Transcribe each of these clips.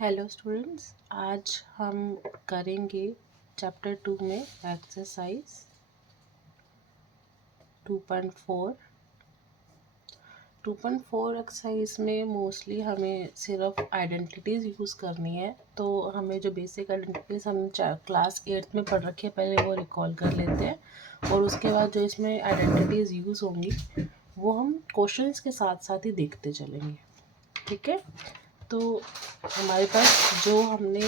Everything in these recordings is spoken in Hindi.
हेलो स्टूडेंट्स, आज हम करेंगे चैप्टर 2 में एक्सरसाइज 2.4। 2.4 एक्सरसाइज में मोस्टली हमें सिर्फ आइडेंटिटीज़ यूज़ करनी है। तो हमें जो बेसिक आइडेंटिटीज़ हम क्लास 8th में पढ़ रखी है पहले वो रिकॉल कर लेते हैं, और उसके बाद जो इसमें आइडेंटिटीज़ यूज़ होंगी वो हम क्वेश्चंस के साथ साथ ही देखते चलेंगे। ठीक है, तो हमारे पास जो हमने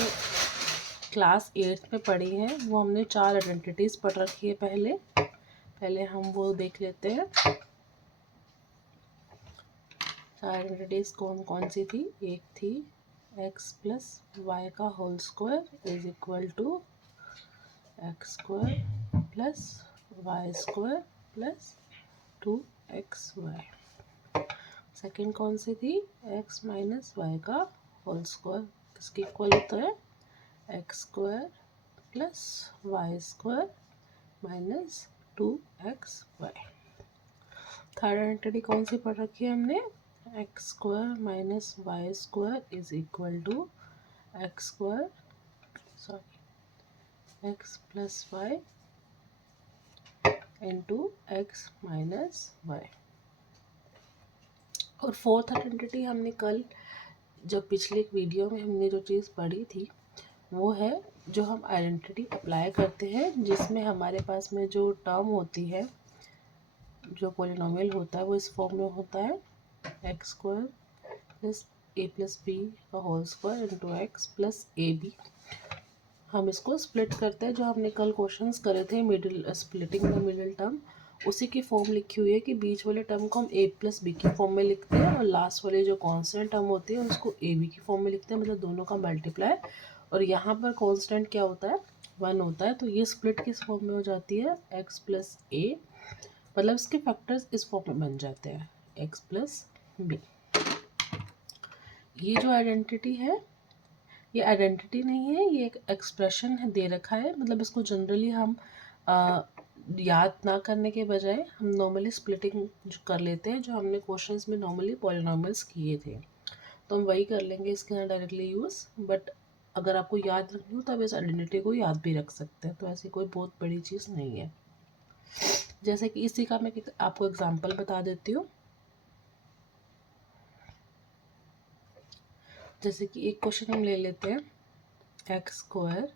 क्लास 8th में पढ़ी हैं वो हमने 4 आइडेंटिटीज़ पढ़ रखी है। पहले हम वो देख लेते हैं। 4 आइडेंटिटीज़ कौन कौन सी थी। एक थी x प्लस वाई का whole square is equal to x square plus Y square plus 2xy। Second कौन सी थी, x माइनस वाई का होल स्क्वायर किसके इक्वल होता है, x square plus Y square minus 2xy। Third identity कौन सी पढ़ रखी है हमने, x square minus y square is equal to x square x plus y into x minus y. और फोर्थ आइडेंटिटी हमने कल जब पिछले एक वीडियो में हमने जो चीज़ पढ़ी थी वो है जो हम आइडेंटिटी अप्लाई करते हैं जिसमें हमारे पास में जो टर्म होती है, जो पॉलिनोमियल होता है वो इस फॉर्म में होता है x square plus a plus b का whole square into x plus a b. हम इसको स्प्लिट करते हैं, जो हमने कल क्वेश्चंस करे थे middle splitting the middle term, उसी की फॉर्म लिखी हुई है कि बीच वाले टर्म को हम ए प्लस बी की फॉर्म में लिखते हैं और लास्ट वाले जो कांस्टेंट टर्म होती है उसको ए बी की फॉर्म में लिखते हैं, मतलब दोनों का मल्टीप्लाई। और यहाँ पर कांस्टेंट क्या होता है, 1 होता है। तो ये स्प्लिट किस फॉर्म में हो जाती है, एक्स प्लस ए, मतलब इसके फैक्टर्स इस फॉर्म में बन जाते हैं एक्स प्लस बी। ये जो आइडेंटिटी है ये आइडेंटिटी नहीं है, ये एक एक्सप्रेशन है दे रखा है, मतलब इसको जनरली हम याद ना करने के बजाय हम नॉर्मली स्प्लिटिंग कर लेते हैं, जो हमने क्वेश्चंस में नॉर्मली पॉलिनोमियल्स किए थे। तो हम वही कर लेंगे इसके अंदर डायरेक्टली यूज़। बट अगर आपको याद रखनी हो तब इस आइडेंटिटी को याद भी रख सकते हैं, तो ऐसी कोई बहुत बड़ी चीज़ नहीं है। जैसे कि इसी का मैं आपको एग्जाम्पल बता देती हूँ। जैसे कि एक क्वेश्चन हम ले लेते हैं x square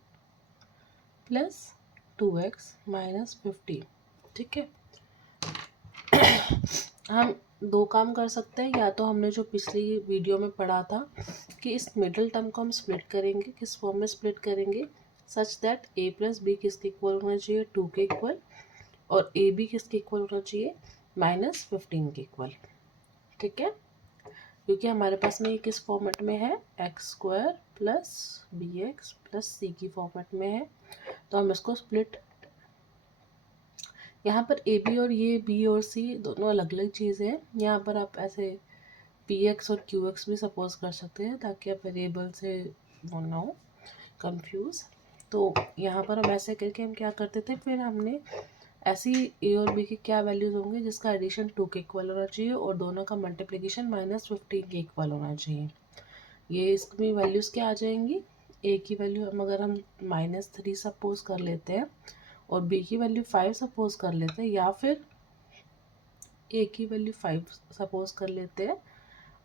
plus 2x minus 50। ठीक है, हम दो काम कर सकते हैं, या तो हमने जो पिछली वीडियो में पढ़ा था कि इस मिडिल टर्म को हम स्प्लिट करेंगे, किस फॉर्म में स्प्लिट करेंगे, such that a plus b किसके इक्वल होना चाहिए, 2 के इक्वल, और ए बी किसके इक्वल होना चाहिए, -15 के इक्वल। ठीक है, क्योंकि हमारे पास में ये किस फॉर्मेट में है, x square plus b x plus c की फॉर्मेट में है। तो हम इसको स्प्लिट, यहाँ पर ए बी और ये बी और सी दोनों अलग अलग चीज़ें हैं। यहाँ पर आप ऐसे पी एक्स और क्यू एक्स भी सपोज कर सकते हैं ताकि आप वेरिएबल से वो ना हो कंफ्यूज। तो यहाँ पर हम ऐसे करके हम क्या करते थे, फिर हमने ऐसी ए और बी की क्या वैल्यूज़ होंगे जिसका एडिशन 2 के इक्वल होना चाहिए और दोनों का मल्टीप्लिकेशन -15 के इक्वल होना चाहिए। ये इसमें वैल्यूज़ क्या आ जाएंगी, ए की वैल्यू अगर हम -3 सपोज कर लेते हैं और बी की वैल्यू 5 सपोज कर लेते हैं, या फिर ए की वैल्यू 5 सपोज कर लेते हैं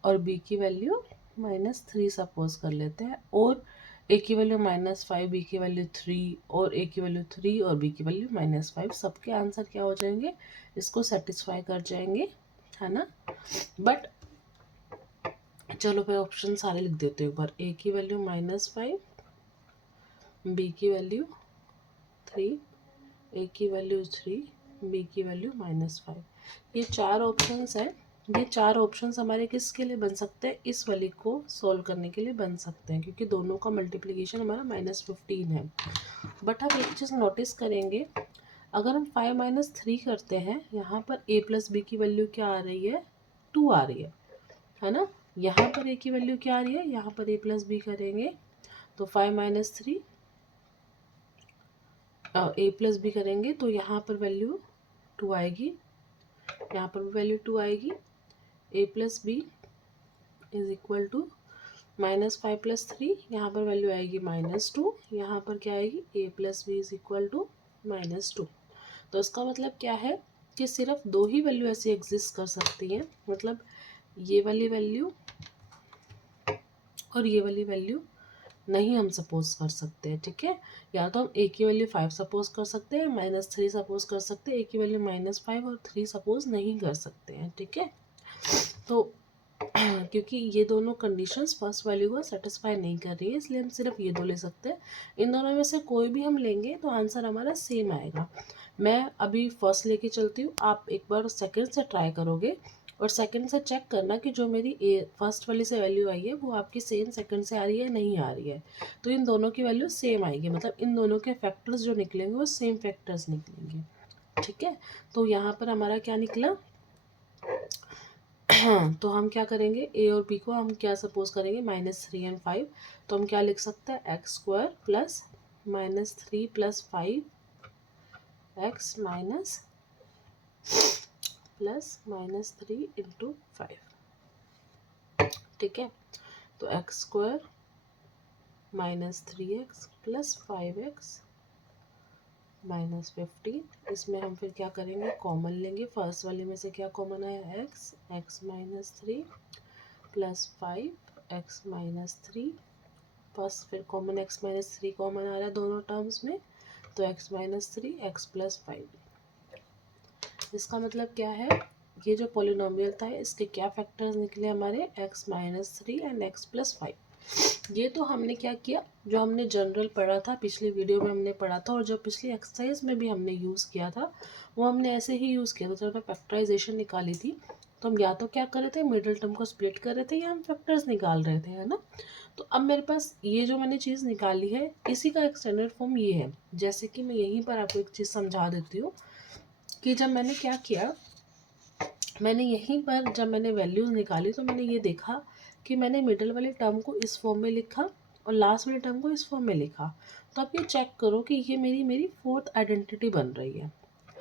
और बी की वैल्यू -3 सपोज कर लेते हैं, और ए की वैल्यू -5, बी की वैल्यू 3 और ए की वैल्यू 3 और बी की वैल्यू -5, सबके आंसर क्या हो जाएंगे, इसको सेटिस्फाई कर जाएंगे, है ना। बट चलो फिर ऑप्शन सारे लिख देते हैं एक बार। ए की वैल्यू -5, बी की वैल्यू 3, ए की वैल्यू 3, बी की वैल्यू -5। ये 4 ऑप्शंस हैं। ये 4 ऑप्शंस हमारे किसके लिए बन सकते हैं, इस वाली को सॉल्व करने के लिए बन सकते हैं, क्योंकि दोनों का मल्टीप्लिकेशन हमारा -15 है। बट हम एक चीज़ नोटिस करेंगे, अगर हम 5 - 3 करते हैं, यहाँ पर a प्लस बी की वैल्यू क्या आ रही है, 2 आ रही है ना। यहाँ पर a की वैल्यू क्या आ रही है, यहाँ पर a प्लस बी करेंगे तो 5 - 3 a प्लस बी करेंगे तो यहाँ पर वैल्यू 2 आएगी, यहाँ पर वैल्यू 2 आएगी। a plus b is equal to -5 + 3, यहाँ पर वैल्यू आएगी -2, यहाँ पर क्या आएगी a + b = -2। तो इसका मतलब क्या है कि सिर्फ दो ही वैल्यू ऐसी एग्जिस्ट कर सकती हैं, मतलब ये वाली वैल्यू और ये वाली वैल्यू नहीं हम सपोज कर सकते हैं, ठीक है। या तो हम a की वैल्यू 5 सपोज कर सकते हैं, -3 सपोज कर सकते हैं, a की वैल्यू -5 और 3 सपोज नहीं कर सकते हैं, ठीक है। तो क्योंकि ये दोनों कंडीशंस फर्स्ट वैल्यू को सेटिस्फाई नहीं कर रही है, इसलिए हम सिर्फ ये दो ले सकते हैं। इन दोनों में से कोई भी हम लेंगे तो आंसर हमारा सेम आएगा। मैं अभी फर्स्ट लेके चलती हूँ, आप एक बार सेकंड से ट्राई करोगे और सेकंड से चेक करना कि जो मेरी फर्स्ट वाली से वैल्यू आई है वो आपकी सेम सेकंड से आ रही है नहीं आ रही है। तो इन दोनों की वैल्यू सेम आएगी, मतलब इन दोनों के फैक्टर्स जो निकलेंगे वो सेम फैक्टर्स निकलेंगे, ठीक है। तो यहाँ पर हमारा क्या निकला तो हम क्या करेंगे, ए और बी को हम क्या सपोज करेंगे -3 और 5। तो हम क्या लिख सकते हैं, x² + -3 + 5 x -3 × 5, ठीक है। तो x² -3x + 5x -15, इसमें हम फिर क्या करेंगे, कॉमन लेंगे। फर्स्ट वाले में से क्या कॉमन आया, x -3 + 5 x -3, फर्स्ट फिर कॉमन x -3 कॉमन आ रहा है दोनों टर्म्स में, तो x -3 x + 5। इसका मतलब क्या है, ये जो पॉलिनोमियल था इसके क्या फैक्टर्स निकले हमारे, x -3 एंड x + 5। ये तो हमने क्या किया, जो हमने जनरल पढ़ा था पिछली वीडियो में हमने पढ़ा था और जो पिछली एक्सरसाइज में भी हमने यूज़ किया था वो हमने ऐसे ही यूज़ किया था। जब हमने फैक्टराइजेशन निकाली थी तो हम या तो क्या कर रहे थे, मिडिल टर्म को स्प्लिट कर रहे थे या हम फैक्टर्स निकाल रहे थे, है ना। तो अब मेरे पास ये जो मैंने चीज़ निकाली है इसी का एक्सटेंडेड फॉर्म ये है। जैसे कि मैं यहीं पर आपको एक चीज़ समझा देती हूँ कि जब मैंने क्या किया, मैंने यहीं पर जब मैंने वैल्यूज़ निकाली तो मैंने ये देखा कि मैंने मिडल वाले टर्म को इस फॉर्म में लिखा और लास्ट वाले टर्म को इस फॉर्म में लिखा। तो आप ये चेक करो कि ये मेरी फोर्थ आइडेंटिटी बन रही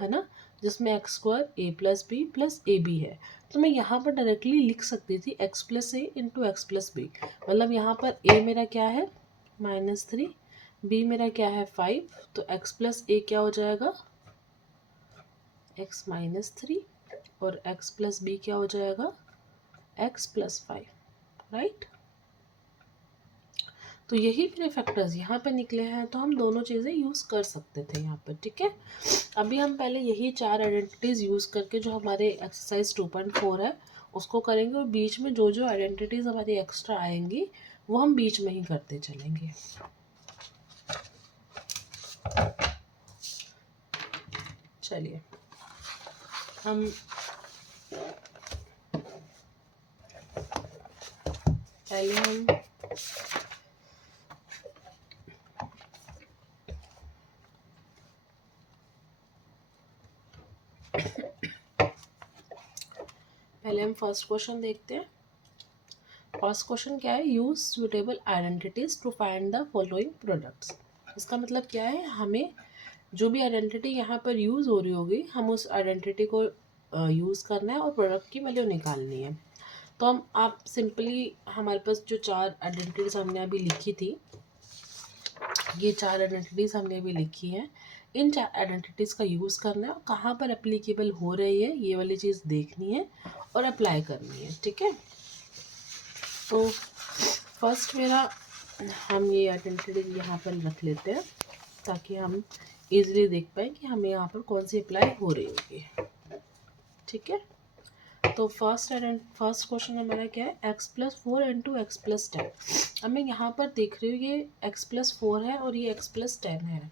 है ना, जिसमें x² a + b + ab है। तो मैं यहाँ पर डायरेक्टली लिख सकती थी x + a × x + b, मतलब यहाँ पर a मेरा क्या है -3, b मेरा क्या है 5, तो x + a क्या हो जाएगा x -3 और x + b क्या हो जाएगा x + 5, राइट। तो यही मेरे फैक्टर्स यहाँ पे निकले हैं, तो हम दोनों चीज़ें यूज़ कर सकते थे यहाँ पर, ठीक है। अभी हम पहले यही 4 आइडेंटिटीज़ यूज़ करके जो हमारे एक्सरसाइज 2.4 है उसको करेंगे और बीच में जो जो आइडेंटिटीज़ हमारी एक्स्ट्रा आएंगी वो हम बीच में ही करते चलेंगे। चलिए हम पहले हम फर्स्ट क्वेश्चन देखते हैं। फर्स्ट क्वेश्चन क्या है, use suitable identities to find the following products. इसका मतलब क्या है, हमें जो भी आइडेंटिटी यहाँ पर यूज़ हो रही होगी हम उस आइडेंटिटी को यूज़ करना है और प्रोडक्ट की वैल्यू निकालनी है। तो हम आप सिंपली हमारे पास जो 4 आइडेंटिटीज हमने अभी लिखी थी, ये 4 आइडेंटिटीज़ हमने अभी लिखी हैं, इन 4 आइडेंटिटीज़ का यूज़ करना है और कहाँ पर एप्लीकेबल हो रही है ये वाली चीज़ देखनी है और अप्लाई करनी है, ठीक है। तो फर्स्ट मेरा हम ये आइडेंटिटी यहाँ पर रख लेते हैं ताकि हम इजीली देख पाए कि हमें यहाँ पर कौन सी अप्लाई हो रही होगी, ठीक है। तो फर्स्ट क्वेश्चन हमारा क्या है, x + 4 × x + 10। अब मैं यहाँ पर देख रही हूँ ये x + 4 है और ये x + 10 है।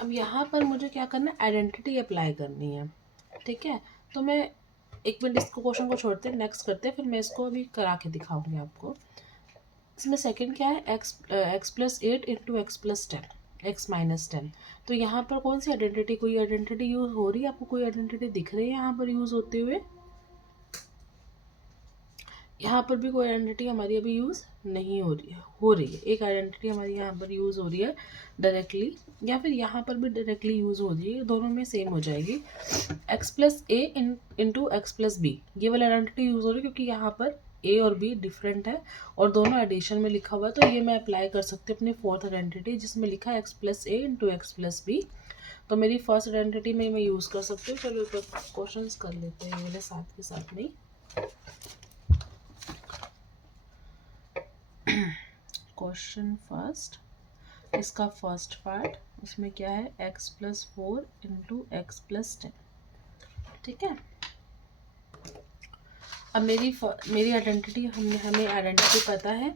अब यहाँ पर मुझे क्या करना है, आइडेंटिटी अप्लाई करनी है, ठीक है। तो मैं एक मिनट इसको क्वेश्चन को छोड़ते हैं, नेक्स्ट करते हैं, फिर मैं इसको अभी करा के दिखाऊंगी आपको। इसमें सेकंड क्या है, x + 8 × x + 10 x - 10। तो यहाँ पर कौन सी आइडेंटिटी, कोई आइडेंटिटी यूज़ हो रही है, आपको कोई आइडेंटिटी दिख रही है यहाँ पर यूज़ होते हुए। यहाँ पर भी कोई आइडेंटिटी हमारी अभी यूज़ नहीं हो रही है। एक आइडेंटिटी हमारी यहाँ पर यूज़ हो रही है डायरेक्टली, या फिर यहाँ पर भी डायरेक्टली यूज़ हो रही है, दोनों में सेम हो जाएगी। X plus a into x plus B, ये वाली आइडेंटिटी यूज़ हो रही है क्योंकि यहाँ पर ए और बी डिफरेंट है और दोनों एडिशन में लिखा हुआ है, तो ये मैं अप्लाई कर सकती हूँ अपनी फोर्थ आइडेंटिटी जिसमें लिखा है x plus a into x plus B. तो मेरी फर्स्ट आइडेंटिटी में मैं यूज़ कर सकती हूँ। चलो क्वेश्चन कर लेते हैं ये वाले साथ के साथ में। क्वेश्चन फर्स्ट, इसका फर्स्ट पार्ट, उसमें क्या है x plus 4 into x plus 10। ठीक है, अब मेरी आइडेंटिटी हमें आइडेंटिटी पता है।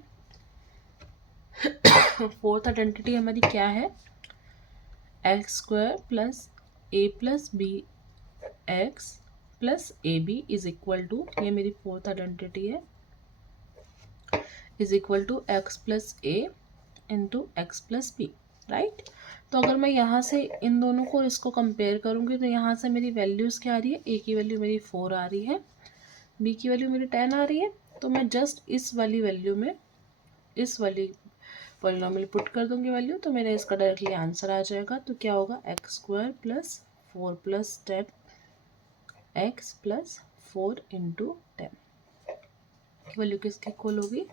फोर्थ आइडेंटिटी हमारी क्या है, x square plus a plus b x plus a b is equal to, ये मेरी फोर्थ आइडेंटिटी है, is equal to x plus a into x plus b, right. तो अगर मैं यहाँ से इन दोनों को इसको कंपेयर करूँगी तो यहाँ से मेरी वैल्यूज़ क्या आ रही है, ए की वैल्यू मेरी 4 आ रही है, बी की वैल्यू मेरी 10 आ रही है। तो मैं जस्ट इस वाली वैल्यू में इस वाली पॉलिनॉमियल पुट कर दूंगी वैल्यू, तो मेरा इसका डायरेक्टली आंसर आ जाएगा। तो क्या होगा, x square plus 4 plus 10 x plus 4 into 10 की वैल्यू किसकी इक्वल होगी,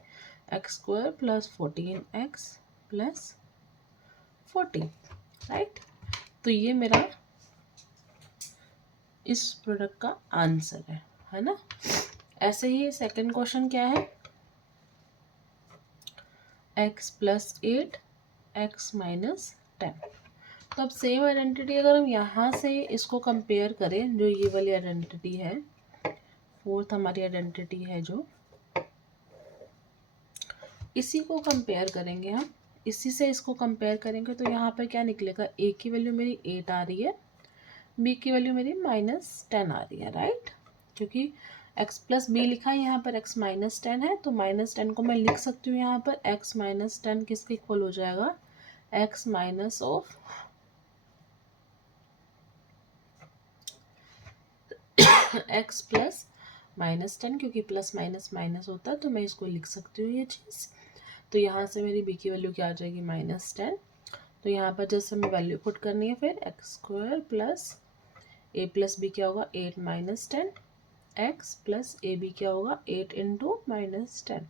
x square plus 14x plus 40, right. तो ये मेरा इस प्रोडक्ट का आंसर है ना। ऐसे ही सेकंड क्वेश्चन क्या है, x प्लस 8 x माइनस 10। तो अब सेम आइडेंटिटी अगर हम यहाँ से इसको कंपेयर करें, जो ये वाली आइडेंटिटी है, फोर्थ हमारी आइडेंटिटी है जो, इसी को कंपेयर करेंगे हम, इसी से इसको कंपेयर करेंगे तो यहाँ पर क्या निकलेगा, ए की वैल्यू मेरी 8 आ रही है, बी की वैल्यू मेरी -10 आ रही है, राइट। क्योंकि x प्लस बी लिखा है, यहाँ पर x माइनस 10 है, तो -10 को मैं लिख सकती हूँ यहाँ पर x माइनस 10 किसके इक्वल हो जाएगा, x minus of x plus -10, क्योंकि प्लस माइनस माइनस होता है तो मैं इसको लिख सकती हूँ ये चीज़। तो यहाँ से मेरी b की वैल्यू क्या आ जाएगी, -10। तो यहाँ पर जैसे हमें वैल्यू पुट करनी है, फिर x square plus a plus b क्या होगा, 8 minus 10 x plus a b क्या होगा, 8 इंटू -10।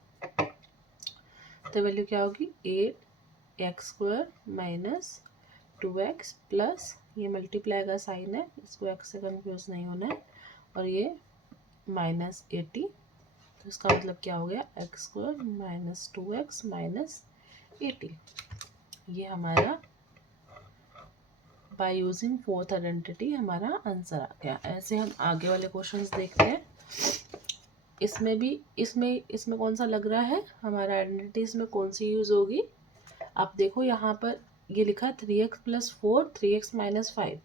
तो वैल्यू क्या होगी, 8 x square minus 2x plus, ये मल्टीप्लाई का साइन है, इसको x से कंफ्यूज नहीं होना है, और ये -80। तो इसका मतलब क्या हो गया, x square minus 2x minus 80। ये हमारा बाय यूजिंग फोर्थ आइडेंटिटी हमारा आंसर आ गया। ऐसे हम आगे वाले क्वेश्चंस देखते हैं। इसमें कौन सा लग रहा है हमारा आइडेंटिटी, इसमें कौन सी यूज़ होगी। आप देखो यहाँ पर ये लिखा है 3x प्लस 4 3x माइनस 5।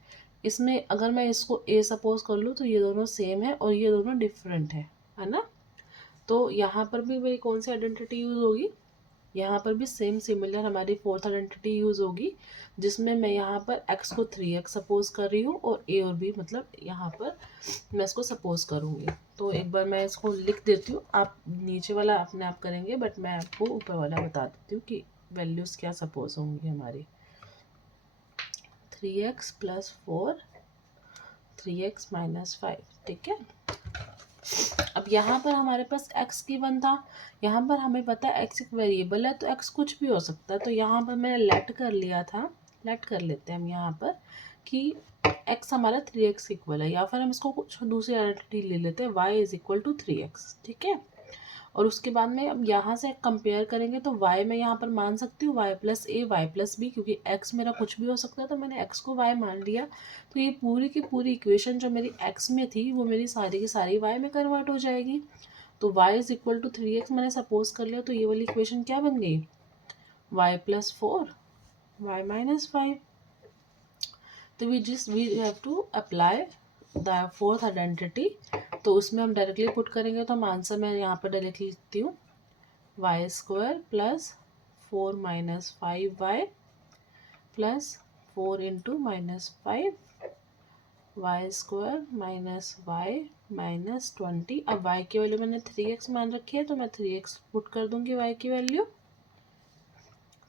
इसमें अगर मैं इसको a सपोज कर लूँ तो ये दोनों सेम है और ये दोनों डिफरेंट है ना। तो यहाँ पर भी वही कौन सी आइडेंटिटी यूज़ होगी, यहाँ पर भी सेम सिमिलर हमारी फोर्थ आइडेंटिटी यूज़ होगी, जिसमें मैं यहाँ पर x को 3x सपोज कर रही हूँ और a और b मतलब यहाँ पर मैं इसको सपोज करूँगी। तो एक बार मैं इसको लिख देती हूँ, आप नीचे वाला अपने आप करेंगे, बट मैं आपको ऊपर वाला बता देती हूँ कि वैल्यूज़ क्या सपोज होंगी हमारी। 3x प्लस 4 3x माइनस 5, ठीक है। अब यहाँ पर हमारे पास x गिवन था, यहाँ पर हमें पता है x एक वेरिएबल है, तो x कुछ भी हो सकता है। तो यहाँ पर मैंने लेट कर लिया था, लेट कर लेते हैं हम यहाँ पर कि x हमारा 3x इक्वल है, या फिर हम इसको कुछ दूसरी आइडेंटिटी ले लेते हैं, y is equal to 3x, ठीक है। और उसके बाद में अब यहाँ से कंपेयर करेंगे तो y मैं यहाँ पर मान सकती हूँ y प्लस ए वाई प्लस बी, क्योंकि x मेरा कुछ भी हो सकता है, तो मैंने x को y मान लिया। तो ये पूरी की पूरी इक्वेशन जो मेरी x में थी वो मेरी सारी की सारी y में कन्वर्ट हो जाएगी। तो y is equal to 3x मैंने सपोज कर लिया, तो ये वाली इक्वेशन क्या बन गई, y प्लस 4 y माइनस 5। तो we have to apply the fourth identity. तो उसमें हम डायरेक्टली पुट करेंगे, तो हम आंसर मैं यहाँ पर डायरेक्टली लिखती हूँ, y square plus 4 minus 5y plus 4 into -5 y square minus y -20। अब y की वैल्यू मैंने 3x मान रखी है तो मैं 3x पुट कर दूंगी y की वैल्यू,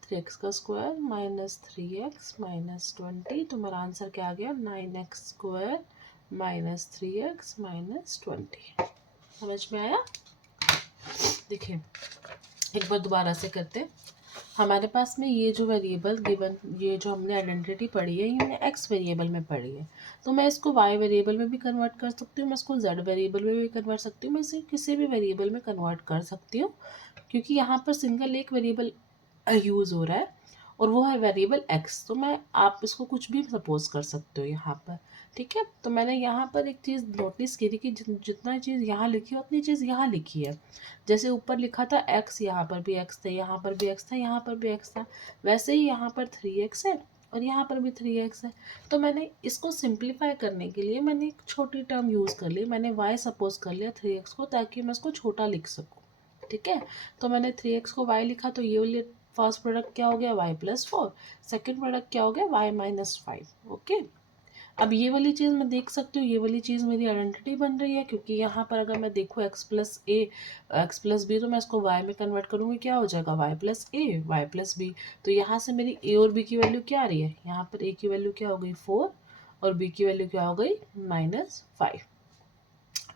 3x का स्क्वायर -3x -20, तो मेरा आंसर क्या आ गया 9x स्क्वायर -3x -20। समझ में आया? देखिए एक बार दोबारा से करते हैं। हमारे पास में ये जो वेरिएबल गिवन, ये जो हमने आइडेंटिटी पढ़ी है, ये हमने एक्स वेरिएबल में पढ़ी है, तो मैं इसको वाई वेरिएबल में भी कन्वर्ट कर सकती हूँ, मैं इसको जेड वेरिएबल में भी कन्वर्ट सकती हूँ, मैं इसे किसी भी वेरिएबल में कन्वर्ट कर सकती हूँ, क्योंकि यहाँ पर सिंगल एक वेरिएबल यूज़ हो रहा है और वो है वेरिएबल एक्स। तो मैं आप इसको कुछ भी सपोज कर सकते हो यहाँ पर, ठीक है। तो मैंने यहाँ पर एक चीज़ नोटिस की थी कि जितना चीज़ यहाँ लिखी है उतनी चीज़ यहाँ लिखी है। जैसे ऊपर लिखा था एक्स, यहाँ पर भी एक्स था, यहाँ पर भी एक्स था, यहाँ पर भी एक्स था, वैसे ही यहाँ पर 3x है और यहाँ पर भी 3x है। तो मैंने इसको सिंप्लीफाई करने के लिए मैंने एक छोटी टर्म यूज़ कर ली, मैंने y सपोज कर लिया 3x को, ताकि मैं इसको छोटा लिख सकूँ, ठीक है। तो मैंने 3x को y लिखा, तो ये वाली फर्स्ट प्रोडक्ट क्या हो गया y+4, सेकेंड प्रोडक्ट क्या हो गया y-5। ओके, अब ये वाली चीज़ मैं देख सकती हूँ, ये वाली चीज़ मेरी आइडेंटिटी बन रही है, क्योंकि यहाँ पर अगर मैं देखूँ x+a x+b, तो मैं इसको y में कन्वर्ट करूँगी, क्या हो जाएगा y+a y+b। तो यहाँ से मेरी a और b की वैल्यू क्या आ रही है, यहाँ पर a की वैल्यू क्या हो गई 4 और b की वैल्यू क्या हो गई -5।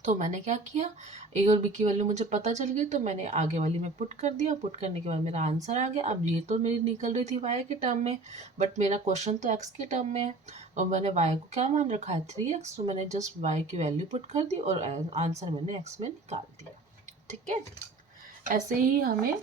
तो मैंने क्या किया, ए और बी की वैल्यू मुझे पता चल गई, तो मैंने आगे वाली में पुट कर दिया, पुट करने के बाद मेरा आंसर आ गया। अब ये तो मेरी निकल रही थी वाई के टर्म में, बट मेरा क्वेश्चन तो एक्स के टर्म में है और मैंने वाई को क्या मान रखा है 3x, तो मैंने जस्ट वाई की वैल्यू पुट कर दी और आंसर मैंने एक्स में निकाल दिया, ठीक है। ऐसे ही हमें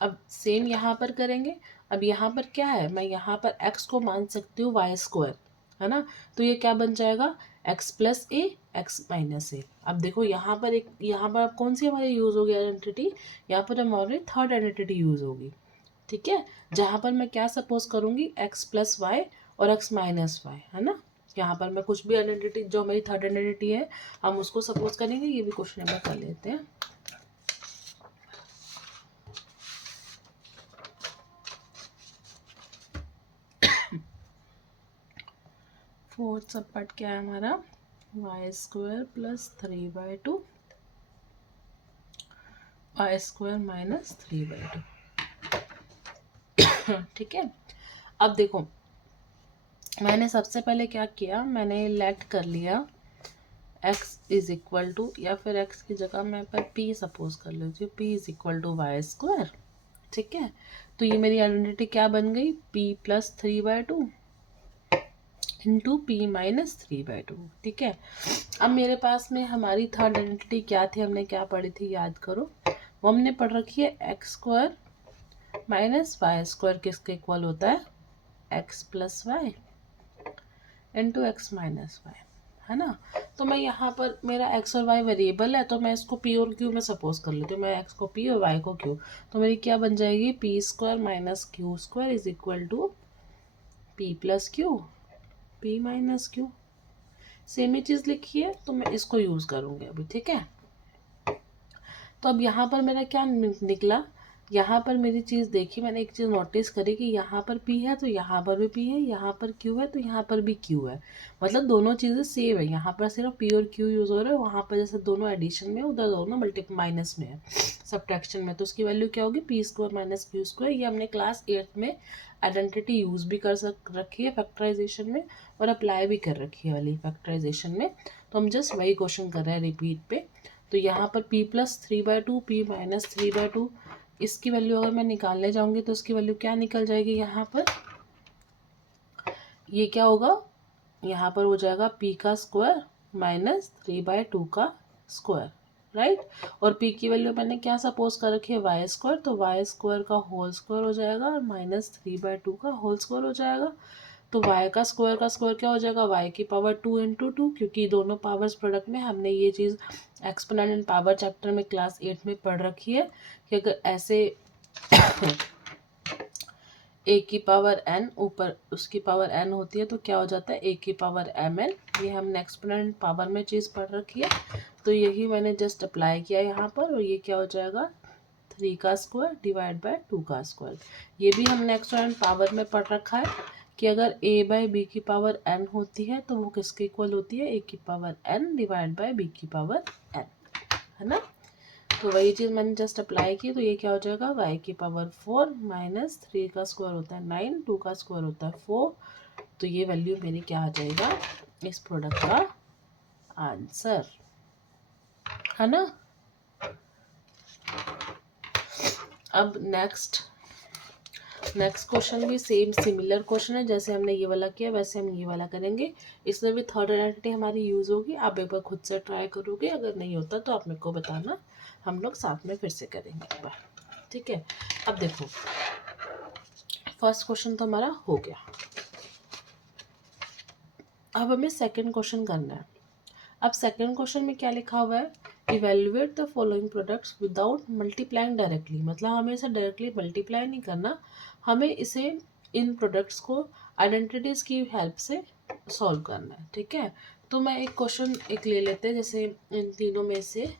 अब सेम यहाँ पर करेंगे। अब यहाँ पर क्या है, मैं यहाँ पर x को मान सकती हूँ y², है ना, तो ये क्या बन जाएगा x+a x-a। अब देखो यहाँ पर एक, यहाँ पर कौन सी हमारी यूज़ होगी आइडेंटिटी, यहाँ पर हमारी थर्ड आइडेंटिटी यूज़ होगी, ठीक है, जहाँ पर मैं क्या सपोज करूँगी x+y और x-y, है ना। यहाँ पर मैं कुछ भी आइडेंटिटी, जो हमारी थर्ड आइडेंटिटी है, हम उसको सपोज करेंगे। ये भी क्वेश्चन नंबर कर लेते हैं। फोर्थ सब पार्ट क्या है हमारा, y² + 3/2 y² - 3/2, ठीक है। अब देखो मैंने सबसे पहले क्या किया, मैंने लेट कर लिया x = या फिर x की जगह मैं पर p सपोज कर लेती हूँ, p = y², ठीक है। तो ये मेरी आइडेंटिटी क्या बन गई, p + 3/2 इंटू p - 3/2, ठीक है। अब मेरे पास में हमारी थर्ड आइडेंटिटी क्या थी, हमने क्या पढ़ी थी याद करो, वो हमने पढ़ रखी है x² - y² किसके इक्वल होता है, x + y into x - y, है ना। तो मैं यहाँ पर मेरा x और y वेरिएबल है, तो मैं इसको p और q में सपोज कर लेती हूँ, मैं x को p और y को q, तो मेरी क्या बन जाएगी p² - q² = p + q p - q। Same ही चीज़ लिखी है, तो मैं इसको यूज़ करूँगी अभी, ठीक है। तो अब यहाँ पर मेरा क्या निकला, यहाँ पर मेरी चीज़ देखी, मैंने एक चीज़ नोटिस करी कि यहाँ पर p है तो यहाँ पर भी p है, यहाँ पर q है तो यहाँ पर भी q है, मतलब दोनों चीज़ें सेम है। यहाँ पर सिर्फ p और q यूज़ हो रहा है, वहाँ पर जैसे दोनों एडिशन में, उधर दोनों माइनस में है, सब्ट्रैक्शन में, तो उसकी वैल्यू क्या होगी p² - q²। ये हमने क्लास 8 में आइडेंटिटी यूज़ भी कर रखी है फैक्टराइजेशन में, और अप्लाई भी कर रखी है वाली फैक्टराइजेशन में। तो हम जस्ट वही क्वेश्चन कर रहे हैं रिपीट पे। तो यहाँ पर p + 3/2 p - 3/2, इसकी वैल्यू अगर मैं निकालने जाऊँगी तो इसकी वैल्यू क्या निकल जाएगी, यहाँ पर ये क्या होगा, यहाँ पर हो जाएगा p का स्क्वायर - 3/2 का स्क्वायर, राइट। और p की वैल्यू मैंने क्या सपोज कर रखी है y², तो y² का होल स्क्वायर हो जाएगा और -3/2 का होल स्क्वायर हो जाएगा। तो y का स्क्वायर क्या हो जाएगा, y की पावर 2 × 2, क्योंकि दोनों पावर्स प्रोडक्ट में हमने ये चीज़ एक्सपोनेंट पावर चैप्टर में क्लास 8 में पढ़ रखी है कि अगर ऐसे a की पावर n ऊपर उसकी पावर n होती है तो क्या हो जाता है a की पावर mn। ये हमने एक्सपोनेंट पावर में चीज़ पढ़ रखी है, तो यही मैंने जस्ट अप्लाई किया यहाँ पर, और ये क्या हो जाएगा 3 का स्क्वायर / 2 का स्क्वायर। ये भी हमने एक्सपोनेंट पावर में पढ़ रखा है कि अगर a बाई बी की पावर n होती है तो वो किसके इक्वल होती है, a की power n divide by b की पावर n, है ना। तो वही चीज़ मैंने जस्ट अप्लाई की, तो ये क्या हो जाएगा, y की पावर 4 माइनस 3 का स्क्वायर होता है 9, 2 का स्क्वायर होता है 4, तो ये वैल्यू मेरी क्या आ जाएगा, इस प्रोडक्ट का आंसर, है ना। अब नेक्स्ट क्वेश्चन भी सेम सिमिलर क्वेश्चन है, जैसे हमने ये वाला किया वैसे हम ये वाला करेंगे। इसमें भी थर्ड आइडेंटिटी हमारी यूज़ होगी। आप एक बार खुद से ट्राई करोगे, अगर नहीं होता तो आप मेरे को बताना, हम लोग साथ में फिर से करेंगे एक बार, ठीक है। अब देखो फर्स्ट क्वेश्चन तो हमारा हो गया, अब हमें सेकेंड क्वेश्चन करना है। अब सेकेंड क्वेश्चन में क्या लिखा हुआ है, evaluate the following products without multiplying directly, मतलब हमें इसे डायरेक्टली मल्टीप्लाई नहीं करना, हमें इसे इन प्रोडक्ट्स को आइडेंटिटीज की हेल्प से सॉल्व करना है, ठीक है। तो मैं एक क्वेश्चन एक ले लेते हैं, जैसे इन तीनों में से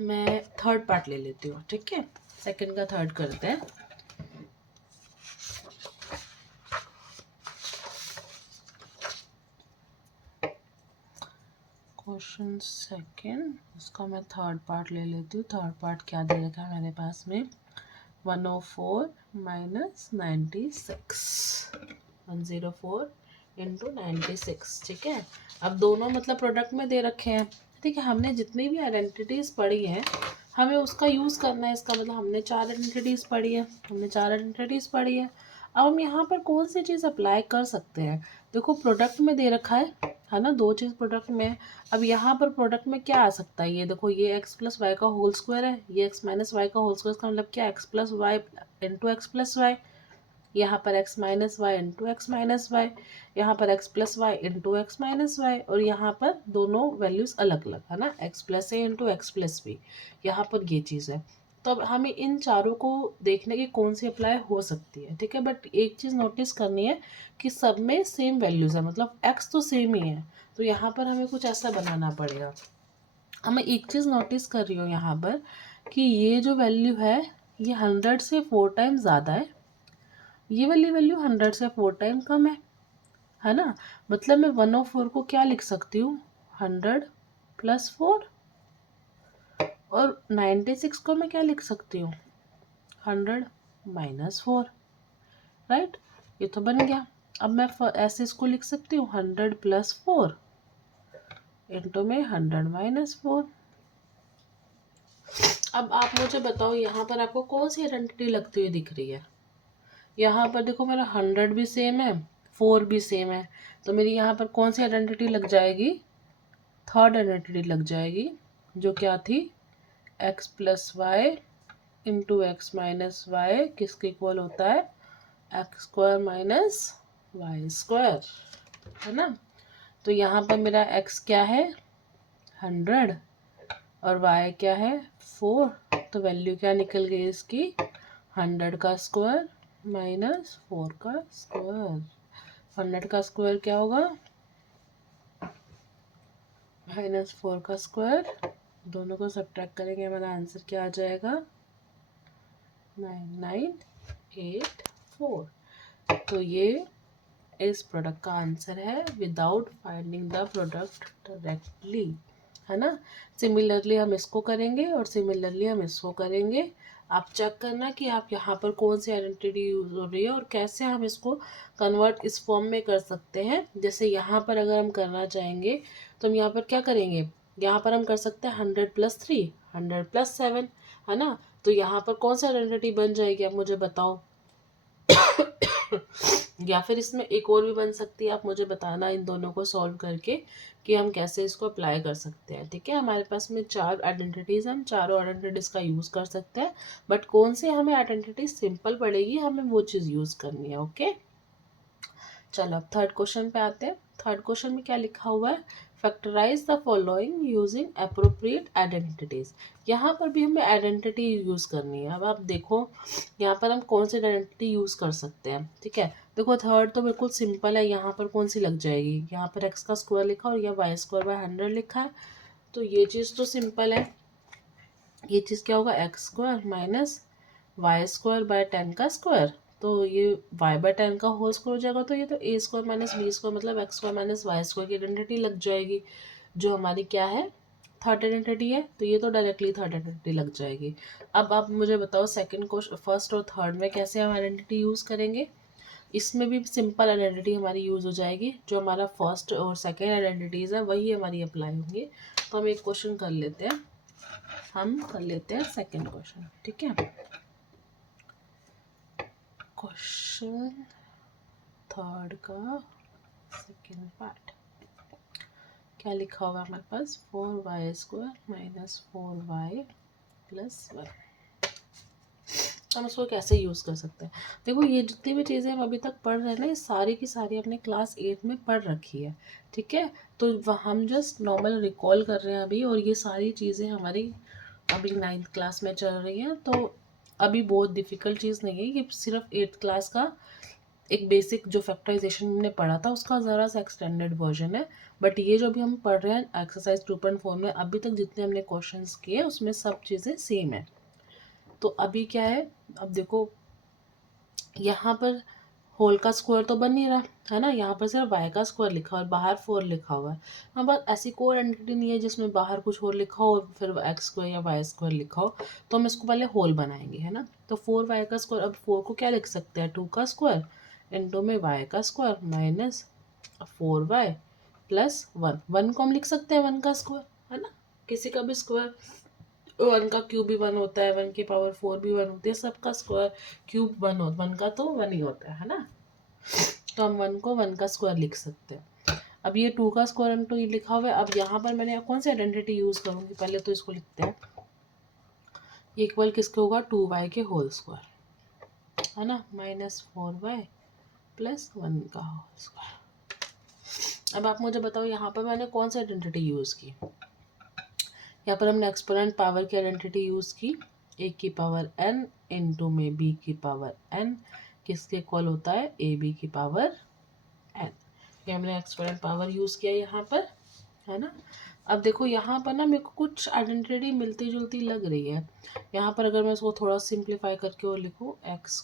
मैं थर्ड पार्ट ले लेती हूँ, ठीक है, सेकेंड का थर्ड करते हैं। क्वेश्चन सेकेंड, इसका मैं थर्ड पार्ट ले लेती हूँ। थर्ड पार्ट क्या दे रखा है मेरे पास में, 104 माइनस 96, 104 इंटू 96, ठीक है। अब दोनों मतलब प्रोडक्ट में दे रखे हैं, ठीक है। हमने जितनी भी आइडेंटिटीज़ पढ़ी हैं हमें उसका यूज़ करना है, इसका मतलब हमने 4 आइडेंटिटीज़ पढ़ी है, अब हम यहाँ पर कौन सी चीज़ अप्लाई कर सकते हैं। देखो प्रोडक्ट में दे रखा है ना, दो चीज़ प्रोडक्ट में। अब यहाँ पर प्रोडक्ट में क्या आ सकता है, ये देखो ये x प्लस वाई का होल स्क्वायर है, ये x माइनस वाई का होल स्क्वायर, इसका मतलब क्या, x plus y into x plus y, यहाँ पर x minus Y into x minus y, यहाँ पर x plus y into x minus y, और यहाँ पर दोनों वैल्यूज़ अलग अलग है ना, x plus a into x plus B, यहाँ पर ये चीज़ है। तो अब हमें इन चारों को देखने की कौन सी अप्लाई हो सकती है, ठीक है। बट एक चीज़ नोटिस करनी है कि सब में सेम वैल्यूज़ है, मतलब x तो सेम ही है, तो यहाँ पर हमें कुछ ऐसा बनाना पड़ेगा। अब मैं एक चीज़ नोटिस कर रही हूँ यहाँ पर कि ये जो वैल्यू है ये 100 से 4 टाइम ज़्यादा है, ये वाली वैल्यू 100 से 4 टाइम कम है ना। मतलब मैं 104 को क्या लिख सकती हूँ, 100 प्लस 4, और 96 को मैं क्या लिख सकती हूँ, 100 माइनस 4, राइट। ये तो बन गया। अब मैं ऐसे इसको लिख सकती हूँ 100 प्लस 4 इंटू में 100 माइनस 4। अब आप मुझे बताओ यहाँ पर आपको कौन सी आइडेंटिटी लगती हुई दिख रही है। यहाँ पर देखो मेरा 100 भी सेम है, 4 भी सेम है, तो मेरी यहाँ पर कौन सी आइडेंटिटी लग जाएगी, थर्ड आइडेंटिटी लग जाएगी, जो क्या थी, x plus y into x minus y किसके इक्वल होता है, x square minus y square, है ना। तो यहाँ पर मेरा x क्या है 100 और y क्या है 4, तो वैल्यू क्या निकल गई इसकी, 100 का स्क्वायर माइनस 4 का स्क्वायर। 100 का स्क्वायर क्या होगा, माइनस 4 का स्क्वायर, दोनों को सब्ट्रैक्ट करेंगे हमारा आंसर क्या आ जाएगा, 9984। तो ये इस प्रोडक्ट का आंसर है without finding the product directly, है ना। सिमिलरली हम इसको करेंगे और सिमिलरली हम इसको करेंगे। आप चेक करना कि आप यहाँ पर कौन सी आइडेंटिटी यूज़ हो रही है और कैसे हम इसको कन्वर्ट इस फॉर्म में कर सकते हैं। जैसे यहाँ पर अगर हम करना चाहेंगे तो हम यहाँ पर क्या करेंगे, यहाँ पर हम कर सकते हैं 100 प्लस 3, 100 प्लस 7, है ना। तो यहाँ पर कौन सी आइडेंटिटी बन जाएगी आप मुझे बताओ। या फिर इसमें एक और भी बन सकती है, आप मुझे बताना इन दोनों को सॉल्व करके कि हम कैसे इसको अप्लाई कर सकते हैं, ठीक है। हमारे पास में 4 आइडेंटिटीज़, हम चारों आइडेंटिटीज़ का यूज़ कर सकते हैं, बट कौन से हमें आइडेंटिटी सिंपल पड़ेगी हमें वो चीज़ यूज़ करनी है, ओके। चलो अब थर्ड क्वेश्चन पे आते हैं। थर्ड क्वेश्चन में क्या लिखा हुआ है, factorise the following using appropriate identities. यहाँ पर भी हमें आइडेंटिटी यूज़ करनी है। अब आप देखो यहाँ पर हम कौन सी आइडेंटिटी यूज़ कर सकते हैं, ठीक है। देखो थर्ड तो बिल्कुल सिंपल है, यहाँ पर कौन सी लग जाएगी, यहाँ पर एक्स का स्क्वायर लिखा और यह वाई स्क्वायर बाय 100 लिखा है, तो ये चीज़ तो सिंपल है। ये चीज़ क्या होगा, x square minus y square by 10 का स्क्वायर, तो ये y/10 का होल स्क्वायर हो जाएगा, तो ये तो a square minus b square मतलब x square minus y square की आइडेंटिटी लग जाएगी, जो हमारी क्या है, थर्ड आइडेंटिटी है। तो ये तो डायरेक्टली थर्ड आइडेंटिटी लग जाएगी। अब आप मुझे बताओ सेकंड क्वेश्चन, फर्स्ट और थर्ड में कैसे हम आइडेंटिटी यूज़ करेंगे। इसमें भी सिंपल आइडेंटिटी हमारी यूज़ हो जाएगी, जो हमारा फर्स्ट और सेकेंड आइडेंटिटीज़ है वही हमारी अप्लाई होंगी। तो हम एक क्वेश्चन कर लेते हैं, सेकेंड क्वेश्चन, ठीक है। क्वेश्चन थर्ड का सेकेंड पार्ट क्या लिखा होगा हमारे पास, 4y² माइनस 4y प्लस 1। हम इसको कैसे यूज़ कर सकते हैं। देखो ये जितनी भी चीज़ें हम अभी तक पढ़ रहे हैं ना, ये सारी की सारी हमने क्लास 8 में पढ़ रखी है, ठीक है। तो हम जस्ट नॉर्मल रिकॉल कर रहे हैं अभी, और ये सारी चीज़ें हमारी अभी 9th क्लास में चल रही हैं। तो अभी बहुत डिफ़िकल्ट चीज़ नहीं है, ये सिर्फ 8th क्लास का एक बेसिक जो फैक्टराइजेशन हमने पढ़ा था उसका ज़रा सा एक्सटेंडेड वर्जन है। बट ये जो भी हम पढ़ रहे हैं एक्सरसाइज 2.4 में, अभी तक जितने हमने क्वेश्चंस किए उसमें सब चीज़ें सेम है। तो अभी क्या है, अब देखो यहाँ पर होल का स्क्वायर तो बन नहीं रहा है ना, यहाँ पर सिर्फ y का स्क्वायर लिखा है और बाहर 4 लिखा हुआ है। हाँ, बस ऐसी कोई आइडेंटिटी नहीं है जिसमें बाहर कुछ और लिखा हो और फिर x स्क्वायर या y स्क्वायर लिखा हो। तो हम इसको पहले होल बनाएंगे, है ना। तो 4y का स्क्वायर, अब 4 को क्या लिख सकते हैं, 2 का स्क्वायर इंटू में y का स्क्वायर माइनस 4y प्लस 1 को हम लिख सकते हैं 1 का स्क्वायर, है ना। किसी का भी स्क्वायर, 1 का क्यूब भी 1 होता है, 1 की पावर 4 भी 1 होती है, सबका स्क्वायर क्यूब 1 होता है, 1 का तो 1 ही होता है ना। तो हम 1 को 1 का स्क्वायर लिख सकते हैं। अब ये 2 का स्क्वायर इंटू ये लिखा हुआ है। अब यहाँ पर मैंने कौन सी आइडेंटिटी यूज़ करूँगी, पहले तो इसको लिखते हैं, ये इक्वल किसके होगा, 2y के होल स्क्वायर, है ना, माइनस 4y प्लस 1 का होल स्क्वायर। अब आप मुझे बताओ यहाँ पर मैंने कौन सी आइडेंटिटी यूज़ की। यहाँ पर हमने एक्सपोनेंट पावर की आइडेंटिटी यूज़ की, a की पावर n इंटू में b की पावर n किसके इक्वल होता है, ab की पावर n। ये हमने एक्सपोनेंट पावर यूज़ किया यहाँ पर, है ना। अब देखो यहाँ पर ना मेरे को कुछ आइडेंटिटी मिलती जुलती लग रही है। यहाँ पर अगर मैं इसको थोड़ा सिंप्लीफाई करके और लिखूँ, x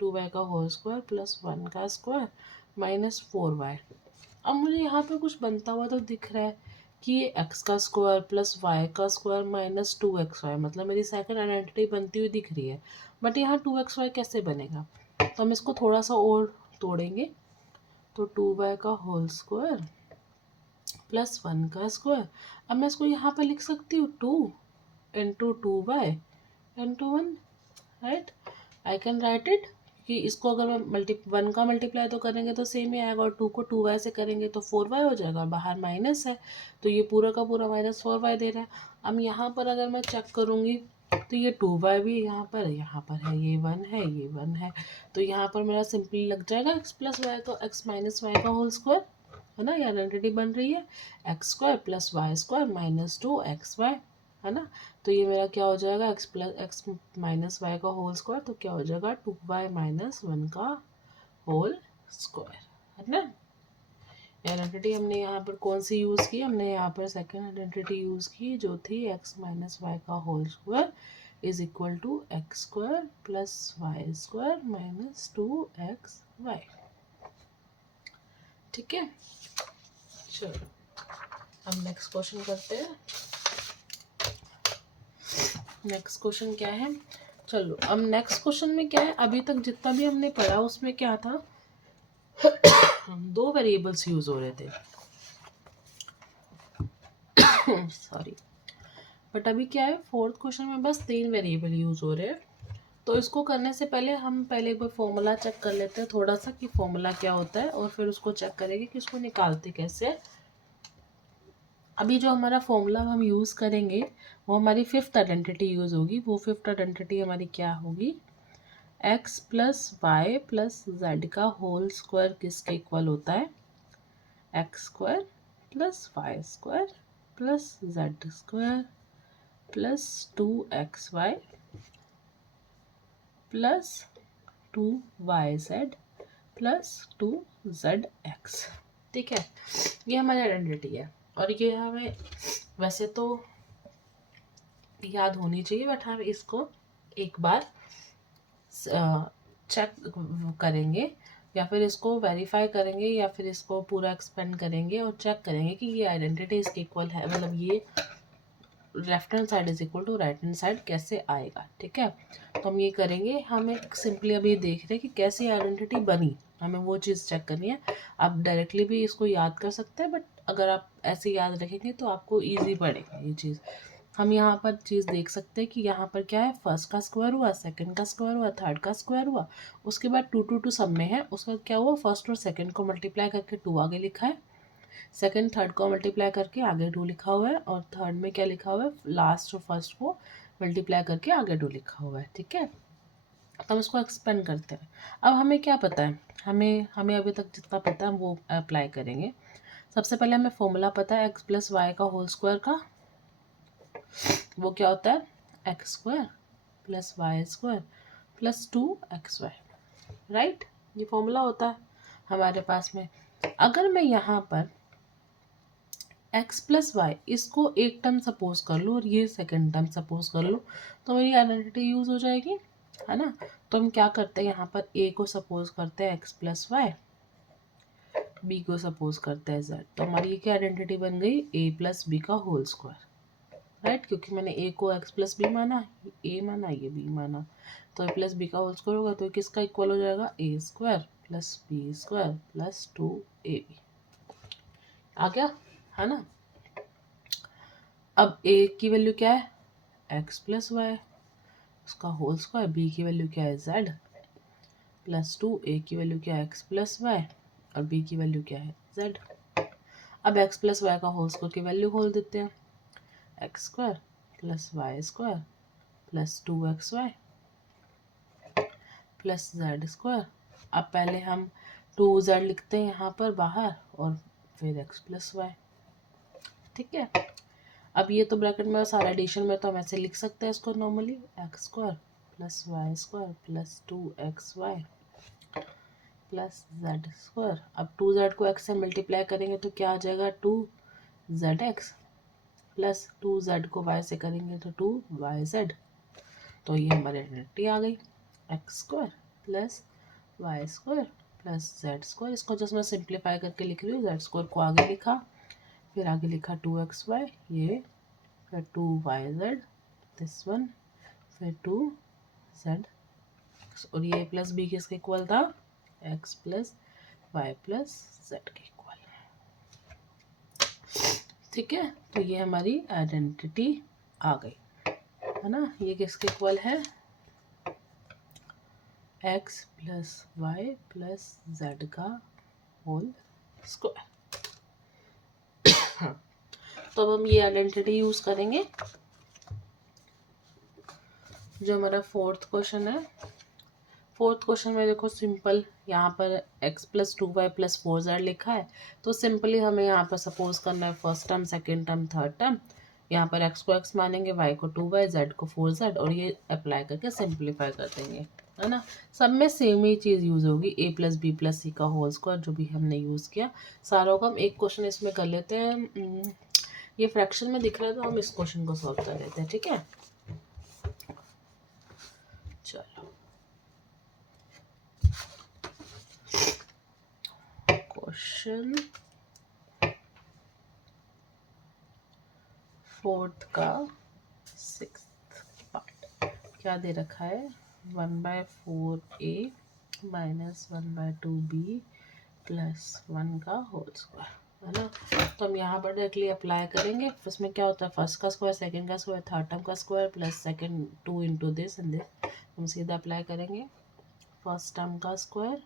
2y का होल स्क्वायर प्लस 1 का स्क्वायर माइनस 4y। अब मुझे यहाँ पर कुछ बनता हुआ तो दिख रहा है कि ये x का स्क्वायर प्लस y का स्क्वायर माइनस 2xy, मतलब मेरी सेकंड आइडेंटिटी बनती हुई दिख रही है। बट यहाँ 2xy कैसे बनेगा, तो हम इसको थोड़ा सा और तोड़ेंगे। तो 2y का होल स्क्वायर प्लस 1 का स्क्वायर, अब मैं इसको यहाँ पर लिख सकती हूँ 2 into 2y into 1, right. I can write it कि इसको अगर मैं 1 का मल्टीप्लाई तो करेंगे तो सेम ही आएगा, और 2 को 2y से करेंगे तो 4y हो जाएगा, बाहर माइनस है तो ये पूरा का पूरा माइनस 4y दे रहा है। अब यहाँ पर अगर मैं चेक करूँगी तो ये 2y भी यहाँ पर है, ये 1 है, ये 1 है, तो यहाँ पर मेरा सिंपली लग जाएगा x प्लस वाई का, x माइनस वाई का होल स्क्वायर, है ना। ये आइडेंटिटी बन रही है x square plus Y square minus 2xy, है ना। तो ये मेरा क्या हो जाएगा, x माइनस वाई का होल स्क्वायर, तो क्या हो जाएगा 2y माइनस 1 का होल स्क्वायर, है ना। आइडेंटिटी हमने यहाँ पर कौन सी यूज़ की, हमने यहाँ पर सेकेंड आइडेंटिटी यूज़ की जो थी x माइनस वाई का whole square is equal to x square plus Y square minus 2xy, ठीक है। चलो अब नेक्स्ट क्वेश्चन करते हैं। नेक्स्ट क्वेश्चन क्या है, चलो अब नेक्स्ट क्वेश्चन में क्या है, अभी तक जितना भी हमने पढ़ा उसमें क्या था, 2 वेरिएबल्स यूज हो रहे थे सॉरी। बट अभी क्या है, फोर्थ क्वेश्चन में बस 3 वेरिएबल यूज हो रहे हैं। तो इसको करने से पहले हम पहले एक बार फॉर्मूला चेक कर लेते हैं थोड़ा सा कि फॉर्मूला क्या होता है, और फिर उसको चेक करेंगे कि उसको निकालते कैसे। अभी जो हमारा फॉर्मूला हम यूज़ करेंगे वो हमारी फिफ्थ आइडेंटिटी यूज़ होगी। वो फिफ्थ आइडेंटिटी हमारी क्या होगी, x plus Y plus z का होल स्क्वायर किसके इक्वल होता है, x square plus Y square plus Z square plus 2xy plus 2yz plus 2zx, ठीक है। ये हमारी आइडेंटिटी है, और ये हमें वैसे तो याद होनी चाहिए, बट हम इसको एक बार चेक करेंगे या फिर इसको वेरीफाई करेंगे या फिर इसको पूरा एक्सपेंड करेंगे और चेक करेंगे कि ये आइडेंटिटी इसके इक्वल है, मतलब ये left hand side is equal to right hand side कैसे आएगा। ठीक है, तो हम ये करेंगे। हमें सिंपली अभी देख रहे हैं कि कैसी आइडेंटिटी बनी, हमें वो चीज़ चेक करनी है। आप डायरेक्टली भी इसको याद कर सकते हैं, बट अगर आप ऐसे याद रखेंगे तो आपको ईजी पड़ेगा ये चीज़। हम यहाँ पर चीज़ देख सकते हैं कि यहाँ पर क्या है, फर्स्ट का स्क्वायर हुआ, सेकंड का स्क्वायर हुआ, थर्ड का स्क्वायर हुआ, उसके बाद 2 सब में है, उसके बाद क्या हुआ, फर्स्ट और सेकंड को मल्टीप्लाई करके 2 आगे लिखा है, सेकंड थर्ड को मल्टीप्लाई करके आगे 2 लिखा हुआ है, और थर्ड में क्या लिखा हुआ है, लास्ट और फर्स्ट को मल्टीप्लाई करके आगे 2 लिखा हुआ है। ठीक है, तो हम इसको एक्सपेंड करते हैं। अब हमें क्या पता है, हमें अभी तक जितना पता है वो अप्लाई करेंगे। सबसे पहले हमें फॉर्मूला पता है एक्स प्लस वाई का होल स्क्वायर का, वो क्या होता है, x square plus Y square plus 2xy, right. ये फॉर्मूला होता है हमारे पास में। अगर मैं यहाँ पर x प्लस वाई इसको एक टर्म सपोज कर लूँ और ये सेकंड टर्म सपोज कर लूँ, तो मेरी आइडेंटिटी यूज़ हो जाएगी, है ना। तो हम क्या करते हैं, यहाँ पर a को सपोज करते हैं x प्लस वाई, b को सपोज करते हैं z, तो हमारी ये क्या आइडेंटिटी बन गई, a प्लस बी का होल स्क्वायर, राइट। क्योंकि मैंने a को x प्लस बी माना, a माना, ये b माना, तो a प्लस बी का होल स्क्वायर होगा, तो किसका इक्वल हो जाएगा, a square plus B square plus 2ab। आ गया, है ना। अब a की वैल्यू क्या है, x प्लस वाई, उसका होल स्क्वायर, b की वैल्यू क्या है, z प्लस 2, a की वैल्यू क्या है, x प्लस वाई, और b की वैल्यू क्या है, z। अब x प्लस वाई का होल स्क्वायर की वैल्यू खोल देते हैं, x square plus Y square plus 2xy plus Z square. अब पहले हम 2z लिखते हैं यहाँ पर बाहर और फिर x प्लस वाई। ठीक है, अब ये तो ब्रैकेट में सारा एडिशन में तो हम ऐसे लिख सकते हैं इसको normally, x square plus Y square plus 2xy plus Z square. अब 2z को x से मल्टीप्लाई करेंगे तो क्या आ जाएगा, 2zx प्लस 2z को y से करेंगे तो 2yz। तो ये हमारी आइडेंटिटी आ गई, x square plus Y square plus Z square. इसको जस्ट मैं सिंप्लीफाई करके लिख रही हूँ, जेड स्क्वायर को आगे लिखा, फिर आगे लिखा 2xy, ये फिर 2yz, दिस वन, फिर 2z, और ये प्लस बी किसके इक्वल था, x plus Y plus z के इक्वल। ठीक है, तो ये हमारी आइडेंटिटी आ गई, है ना। ये किसके इक्वल है, x plus Y plus z का होल स्क्वायर। तो अब हम ये आइडेंटिटी यूज करेंगे। जो हमारा फोर्थ क्वेश्चन है, फोर्थ क्वेश्चन में देखो सिंपल, यहाँ पर x plus 2y plus 4z लिखा है, तो सिंपली हमें यहाँ पर सपोज करना है first term, second term, third term. यहाँ पर x को x मानेंगे, y को 2y, z को 4z, और ये अप्लाई करके सिंप्लीफाई कर देंगे, है ना। सब में सेम ही चीज़ यूज़ होगी, a प्लस बी प्लस सी का होल स्क्वायर, जो भी हमने यूज़ किया सारों का। हम एक क्वेश्चन इसमें कर लेते हैं, ये फ्रैक्शन में दिख रहा है तो हम इस क्वेश्चन को सॉल्व कर लेते हैं। ठीक है, चलो क्वेश्चन फोर्थ का 6th पार्ट क्या दे रखा है, 1/4a माइनस 1/2b प्लस 1 का होल स्क्वायर, है ना। तो हम यहाँ पर डायरेक्टली अप्लाई करेंगे। उसमें क्या होता है, फर्स्ट का स्क्वायर, सेकंड का स्क्वायर, थर्ड टर्म का square plus second 2 into this and this, हम सीधा अप्लाई करेंगे। फर्स्ट टर्म का स्क्वायर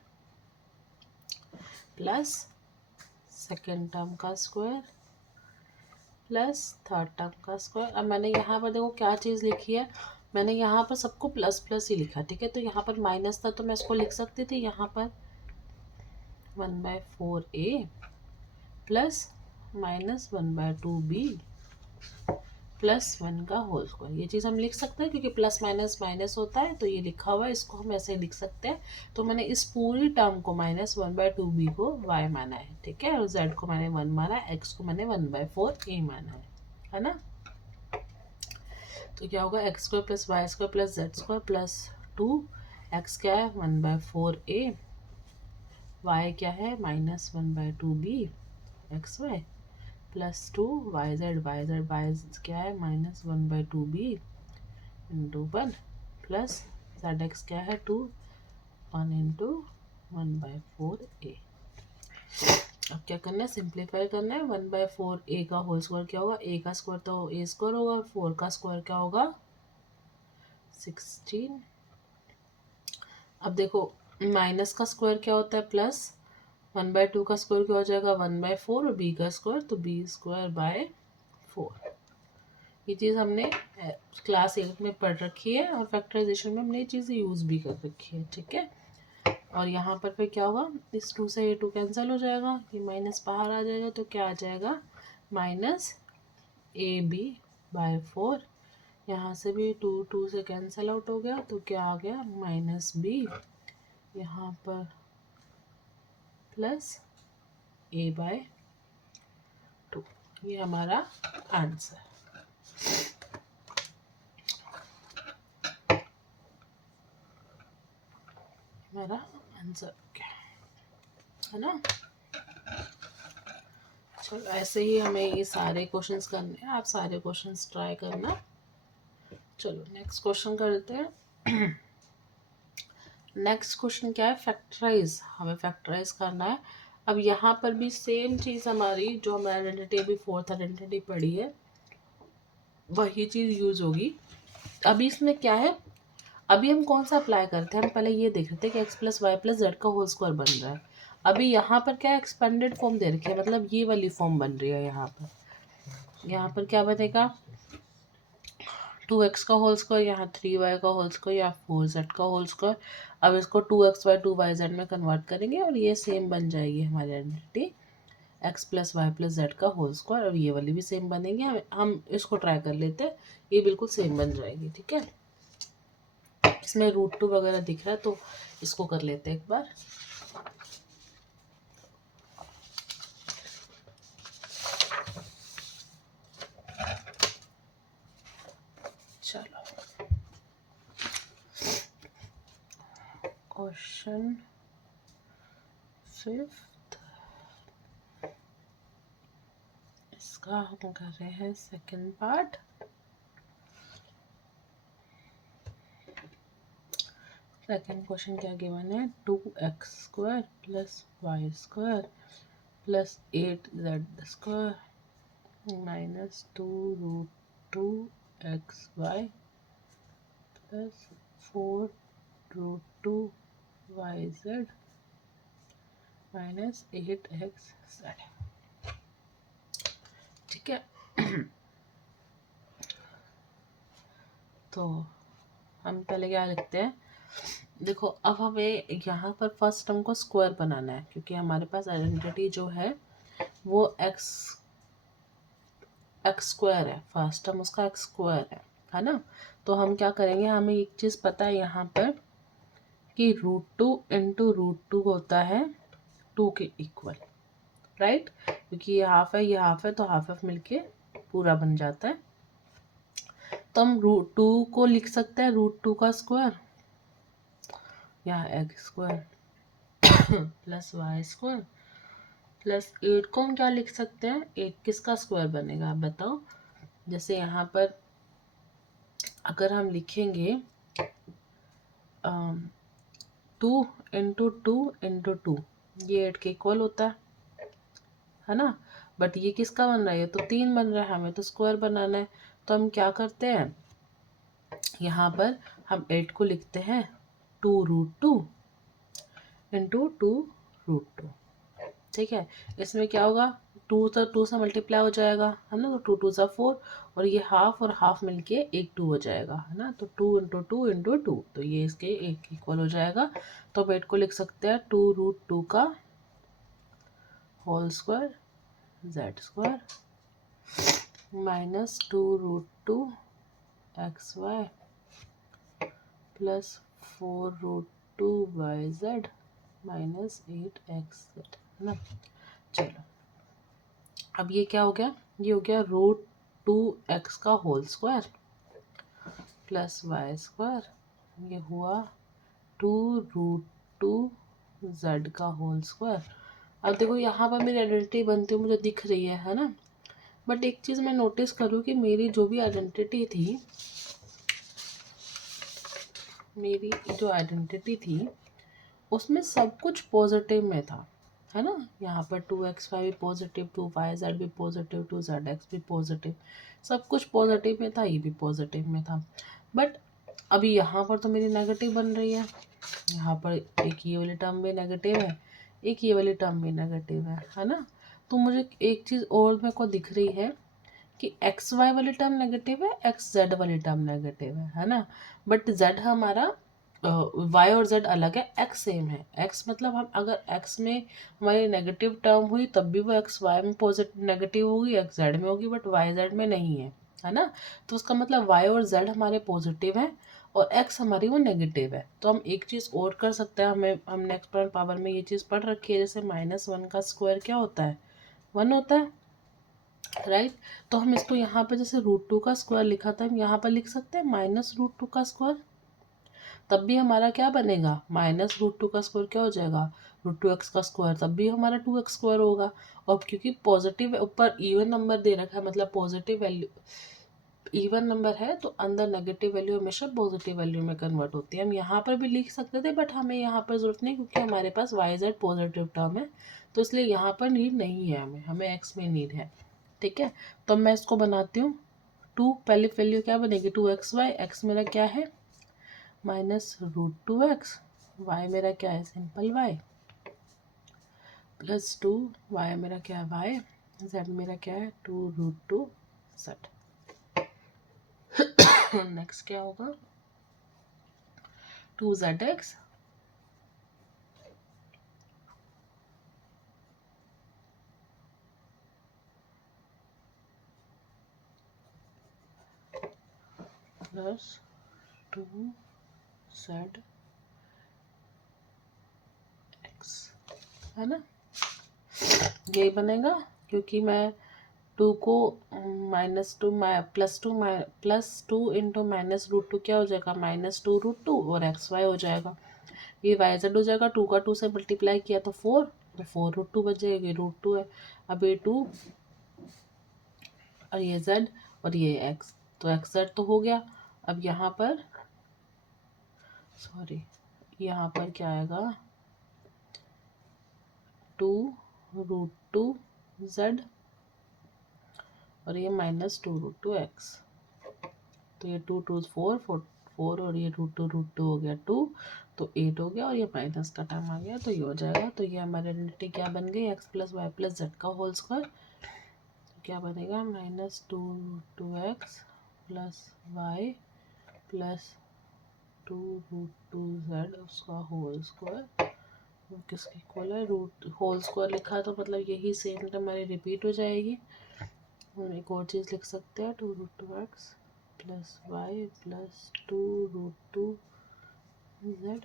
प्लस सेकंड टर्म का स्क्वायर प्लस थर्ड टर्म का स्क्वायर। अब मैंने यहाँ पर देखो क्या चीज़ लिखी है, मैंने यहाँ पर सबको प्लस प्लस ही लिखा। ठीक है, तो यहाँ पर माइनस था तो मैं इसको लिख सकती थी यहाँ पर 1/4a plus minus 1/2b plus 1 का होल स्क्वायर। ये चीज़ हम लिख सकते हैं क्योंकि प्लस माइनस माइनस होता है, तो ये लिखा हुआ है, इसको हम ऐसे लिख सकते हैं। तो मैंने इस पूरी टर्म को माइनस 1/2b को y माना है, ठीक है, और z को मैंने 1 माना है, x को मैंने 1/4a माना है ना। तो क्या होगा, x square plus Y square plus Z square plus 2 x क्या है 1/4a, वाई क्या है -1/2b x y plus 2 y z क्या है -1/2b into 1 plus Z x क्या है 1 इंटू 1/4a। अब क्या करना है, सिंप्लीफाई करना है। 1/4a का होल स्क्वायर क्या होगा, a का स्क्वायर तो a स्क्वायर होगा और 4 का स्क्वायर क्या होगा 16। अब देखो माइनस का स्क्वायर क्या होता है प्लस, 1/2 का स्क्वायर क्या हो जाएगा 1/4 और b का स्क्वायर तो b²/4। ये चीज़ हमने क्लास 8 में पढ़ रखी है और फैक्टराइजेशन में हमने ये चीज़ें यूज़ भी कर रखी है, ठीक है। और यहाँ पर फिर क्या होगा, इस 2 से ये 2 कैंसिल हो जाएगा, ये माइनस बाहर आ जाएगा तो क्या आ जाएगा -ab/4। यहाँ से भी 2 से कैंसिल आउट हो गया तो क्या आ गया -b, यहाँ पर प्लस a/2। ये हमारा आंसर। हमारा आंसर क्या है ना। चलो ऐसे ही हमें ये सारे क्वेश्चंस करने हैं, आप सारे क्वेश्चंस ट्राई करना। चलो नेक्स्ट क्वेश्चन करते हैं। नेक्स्ट क्वेश्चन क्या है, फैक्टराइज, हमें फैक्टराइज करना है। अब यहाँ पर भी सेम चीज़ हमारी जो हमें आइडेंटिटी अभी फोर्थ आइडेंटिटी पढ़ी है वही चीज़ यूज होगी। अभी इसमें क्या है, अभी हम कौन सा अप्लाई करते हैं, हम पहले ये देख रहे थे कि x plus Y plus z का होल स्क्वायर बन रहा है। अभी यहाँ पर क्या एक्सपेंडेड फॉर्म दे रखी है, मतलब ये वाली फॉर्म बन रही है। यहाँ पर क्या बनेगा 2x का होल स्क्वायर, यहाँ 3y का होल स्क्वायर या 4z का होल स्क्वायर। अब इसको 2x/2yz में कन्वर्ट करेंगे और ये सेम बन जाएगी हमारी identity x plus Y plus z का होल स्क्वायर। और ये वाली भी सेम बनेगी, हम इसको ट्राई कर लेते हैं, ये बिल्कुल सेम बन जाएगी, ठीक है। इसमें √2 वगैरह दिख रहा है तो इसको कर लेते हैं एक बार। चलो क्वेश्चन 5 इसका हम कर रहे हैं सेकंड पार्ट। सेकंड क्वेश्चन क्या गिवन है, 2x² plus y² plus 8z² minus 2√2xy plus 4√2yz minus 8xz, ठीक है। तो हम पहले क्या लिखते हैं, देखो अब हमें यहाँ पर फर्स्ट टर्म को स्क्वायर बनाना है क्योंकि हमारे पास आइडेंटिटी जो है वो x² है, फर्स्ट टर्म उसका x² है ना। तो हम क्या करेंगे, हमें एक चीज़ पता है यहाँ पर कि √2 इंटू √2 होता है 2 के इक्वल, राइट, क्योंकि ये हाफ है ये हाफ है तो हाफ हाफ मिलके पूरा बन जाता है। तो हम √2 को लिख सकते हैं √2 का स्क्वायर या x² प्लस y² प्लस 8 को हम क्या लिख सकते हैं, 8 किसका स्क्वायर बनेगा आप बताओ। जैसे यहाँ पर अगर हम लिखेंगे 2 इंटू 2 इंटू 2, ये 8 के इक्वल होता है ना। बट ये किसका बन रहा है, ये तो 3 बन रहा है, हमें तो स्क्वायर बनाना है। तो हम क्या करते हैं, यहाँ पर हम 8 को लिखते हैं 2√2 इंटू 2√2, ठीक है। इसमें क्या होगा 2 से मल्टीप्लाई हो जाएगा है ना, तो 2 2 4 और ये हाफ और हाफ मिलके 2 हो जाएगा है ना। तो 2 इंटू 2 इंटू 2 तो ये इसके 1 इक्वल हो जाएगा। तो अब 8 को लिख सकते हैं 2√2 का whole square z² minus 2√2xy plus 4√2yz minus 8xz है ना। चलो अब ये क्या हो गया, ये हो गया √2x का होल स्क्वायर प्लस y², ये हुआ 2√2z का होल स्क्वायर। अब देखो यहाँ पर मेरी आइडेंटिटी बनती हुई मुझे दिख रही है ना। बट एक चीज़ मैं नोटिस करूँ कि मेरी जो भी आइडेंटिटी थी, मेरी जो आइडेंटिटी थी उसमें सब कुछ पॉजिटिव में था, है ना। यहाँ पर 2xy भी पॉजिटिव, 2yz भी पॉजिटिव, 2zx भी पॉजिटिव, सब कुछ पॉजिटिव में था, ये भी पॉजिटिव में था। बट अभी यहाँ पर तो मेरी नेगेटिव बन रही है। यहाँ पर एक ये वाली टर्म भी नेगेटिव है, एक ये वाली टर्म भी नेगेटिव है ना। तो मुझे एक चीज़ और मेरे को दिख रही है कि एक्स वाई वाली टर्म नेगेटिव है, एक्स जेड वाली टर्म नेगेटिव है ना। बट जेड हमारा वाई और जेड अलग है, एक्स सेम है। एक्स मतलब हम अगर एक्स में हमारी नेगेटिव टर्म हुई तब भी वो एक्स वाई में पॉजिटिव नेगेटिव होगी, एक्स जेड में होगी, बट वाई जेड में नहीं है ना। तो उसका मतलब वाई और जेड हमारे पॉजिटिव हैं और एक्स हमारी वो नेगेटिव है। तो हम एक चीज़ और कर सकते हैं, हमने एक्सपोनेंट पावर में ये चीज़ पढ़ रखी है, जैसे -1 का स्क्वायर क्या होता है, 1 होता है, राइट। तो हम इसको यहाँ पर जैसे √2 का स्क्वायर लिखा था, हम यहाँ पर लिख सकते हैं -√2 का स्क्वायर। तब भी हमारा क्या बनेगा, -√2 का स्क्वायर क्या हो जाएगा, √2x का स्क्वायर, तब भी हमारा 2x स्क्वायर होगा। और क्योंकि पॉजिटिव ऊपर इवन नंबर दे रखा है, मतलब पॉजिटिव वैल्यू इवन नंबर है, तो अंदर नेगेटिव वैल्यू हमेशा पॉजिटिव वैल्यू में कन्वर्ट होती है। हम यहाँ पर भी लिख सकते थे, बट हमें यहाँ पर ज़रूरत नहीं, क्योंकि हमारे पास वाई जेड पॉजिटिव टर्म है, तो इसलिए यहाँ पर नीड नहीं है, हमें एक्स में नीड है। ठीक है, तो मैं इसको बनाती हूँ। 2 पहले वैल्यू क्या बनेगी, 2xy, एक्स मेरा क्या है -√2x, वाई मेरा क्या है सिंपल वाई, +2 वाई मेरा क्या है वाई, जेड मेरा क्या है 2√2z। नेक्स्ट क्या होगा, 2zx +2zx, है ना। यही बनेगा, क्योंकि मैं 2 को -2 +2 इंटू -√2 क्या हो जाएगा, -2√2 और xy हो जाएगा। ये yz हो जाएगा, 2 का 2 से मल्टीप्लाई किया तो 4, तो 4√2 बच जाएगा, ये √2 है। अब ये 2 और ये z और ये x, तो x z तो हो गया। अब यहाँ पर यहाँ पर क्या आएगा, 2√2z और ये -2√2x, तो ये 2 2 4 4 और ये √2 हो गया 2, तो 8 हो गया, और ये माइनस का टर्म आ गया, तो ये हो जाएगा। तो ये हमारी आइडेंटिटी क्या बन गई, x + y + z का होल स्क्वायर। क्या बनेगा, -2√2x + y + 2√2z उसका होल स्क्वायर, किसके इक्वल है, रूट होल स्क्वायर लिखा है तो मतलब यही सेम टर्म हमारी रिपीट हो जाएगी। हम एक और चीज़ लिख सकते हैं, 2√2x + y + 2√2z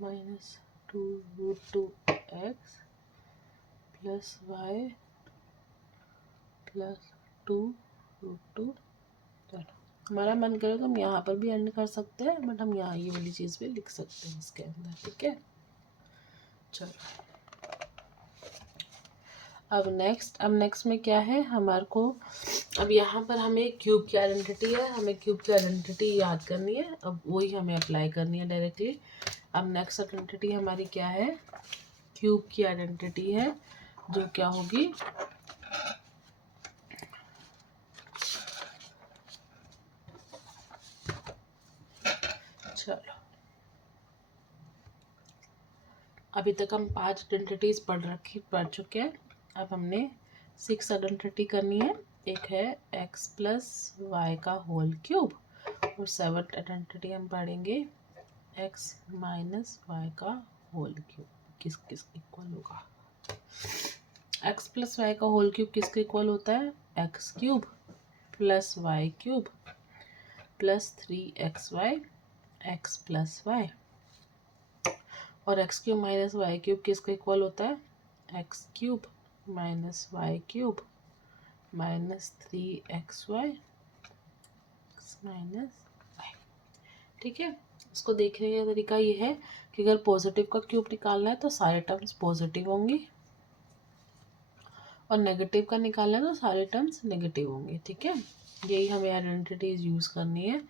-2√2x + y + 2√2z। हमारा मन करे तो हम यहाँ पर भी एंड कर सकते हैं, बट हम यहाँ ये वाली चीज़ भी लिख सकते हैं इसके अंदर। ठीक है, चलो अब नेक्स्ट में क्या है हमारे को, अब यहाँ पर हमें क्यूब की आइडेंटिटी है, हमें क्यूब की आइडेंटिटी याद करनी है, अब वही हमें अप्लाई करनी है डायरेक्टली। अब नेक्स्ट आइडेंटिटी हमारी क्या है, क्यूब की आइडेंटिटी है, जो क्या होगी, चलो अभी तक हम 5 आइडेंटिटीज पढ़ चुके हैं। अब हमने 6 आइडेंटिटी करनी है। एक है x + y का होल क्यूब, और 7th आइडेंटिटी हम पढ़ेंगे x - y का होल क्यूब। किस किस इक्वल होगा, x + y का होल क्यूब किसके इक्वल होता है, x³ + y³ + 3xy x + y, और x³ - y³ किसका इक्वल होता है, x³ - y³ -3xy x - y। ठीक है, इसको देखने का तरीका ये है कि अगर पॉजिटिव का क्यूब निकालना है तो सारे टर्म्स पॉजिटिव होंगी और नेगेटिव का निकालना है तो सारे टर्म्स नेगेटिव होंगे। ठीक है, यही हमें आइडेंटिटीज यूज़ करनी है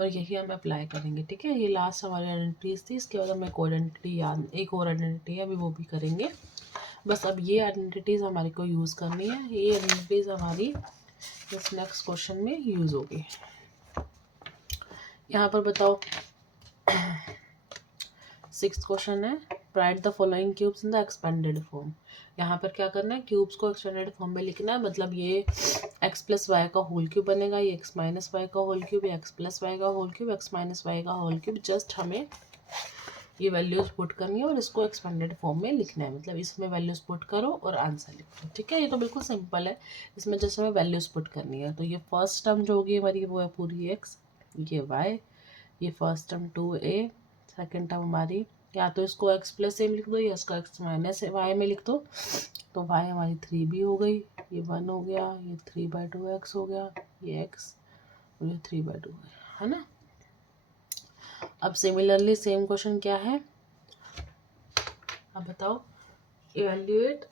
और यही हम अप्लाई करेंगे। ठीक है, ये लास्ट हमारी आइडेंटिटीज थी, इसके बाद हमें एक आइडेंटिटी याद, एक और आइडेंटिटी है, अभी वो भी करेंगे। बस अब ये आइडेंटिटीज़ हमारे को यूज़ करनी है, ये आइडेंटिटीज़ हमारी इस नेक्स्ट क्वेश्चन में यूज़ होगी। यहाँ पर बताओ 6th क्वेश्चन है, right the following cubes in the expanded form. यहाँ पर क्या करना है, क्यूब्स को एक्सपेंडेड फॉर्म में लिखना है। मतलब ये x प्लस वाई का होल क्यूब बनेगा, ये x माइनस वाई का whole cube, x plus y का whole cube, x minus y का होल क्यूब। जस्ट हमें ये वैल्यूज पुट करनी है और इसको एक्सपेंडेड फॉर्म में लिखना है। मतलब इसमें वैल्यूज पुट करो और आंसर लिखो। ठीक है, ये तो बिल्कुल सिंपल है, इसमें जस्ट हमें वैल्यूज पुट करनी है। तो ये फर्स्ट टर्म जो होगी हमारी वो है पूरी x, ये y, ये first term 2a, second term हमारी, या तो इसको x प्लस ए में लिख दो या इसको x माइनस वाई में लिख दो। तो y हमारी 3b हो गई, ये 1 हो गया, ये 3/2x हो गया, ये x और ये 3/2 है ना। अब सिमिलरली सेम क्वेश्चन क्या है, अब बताओ, evaluate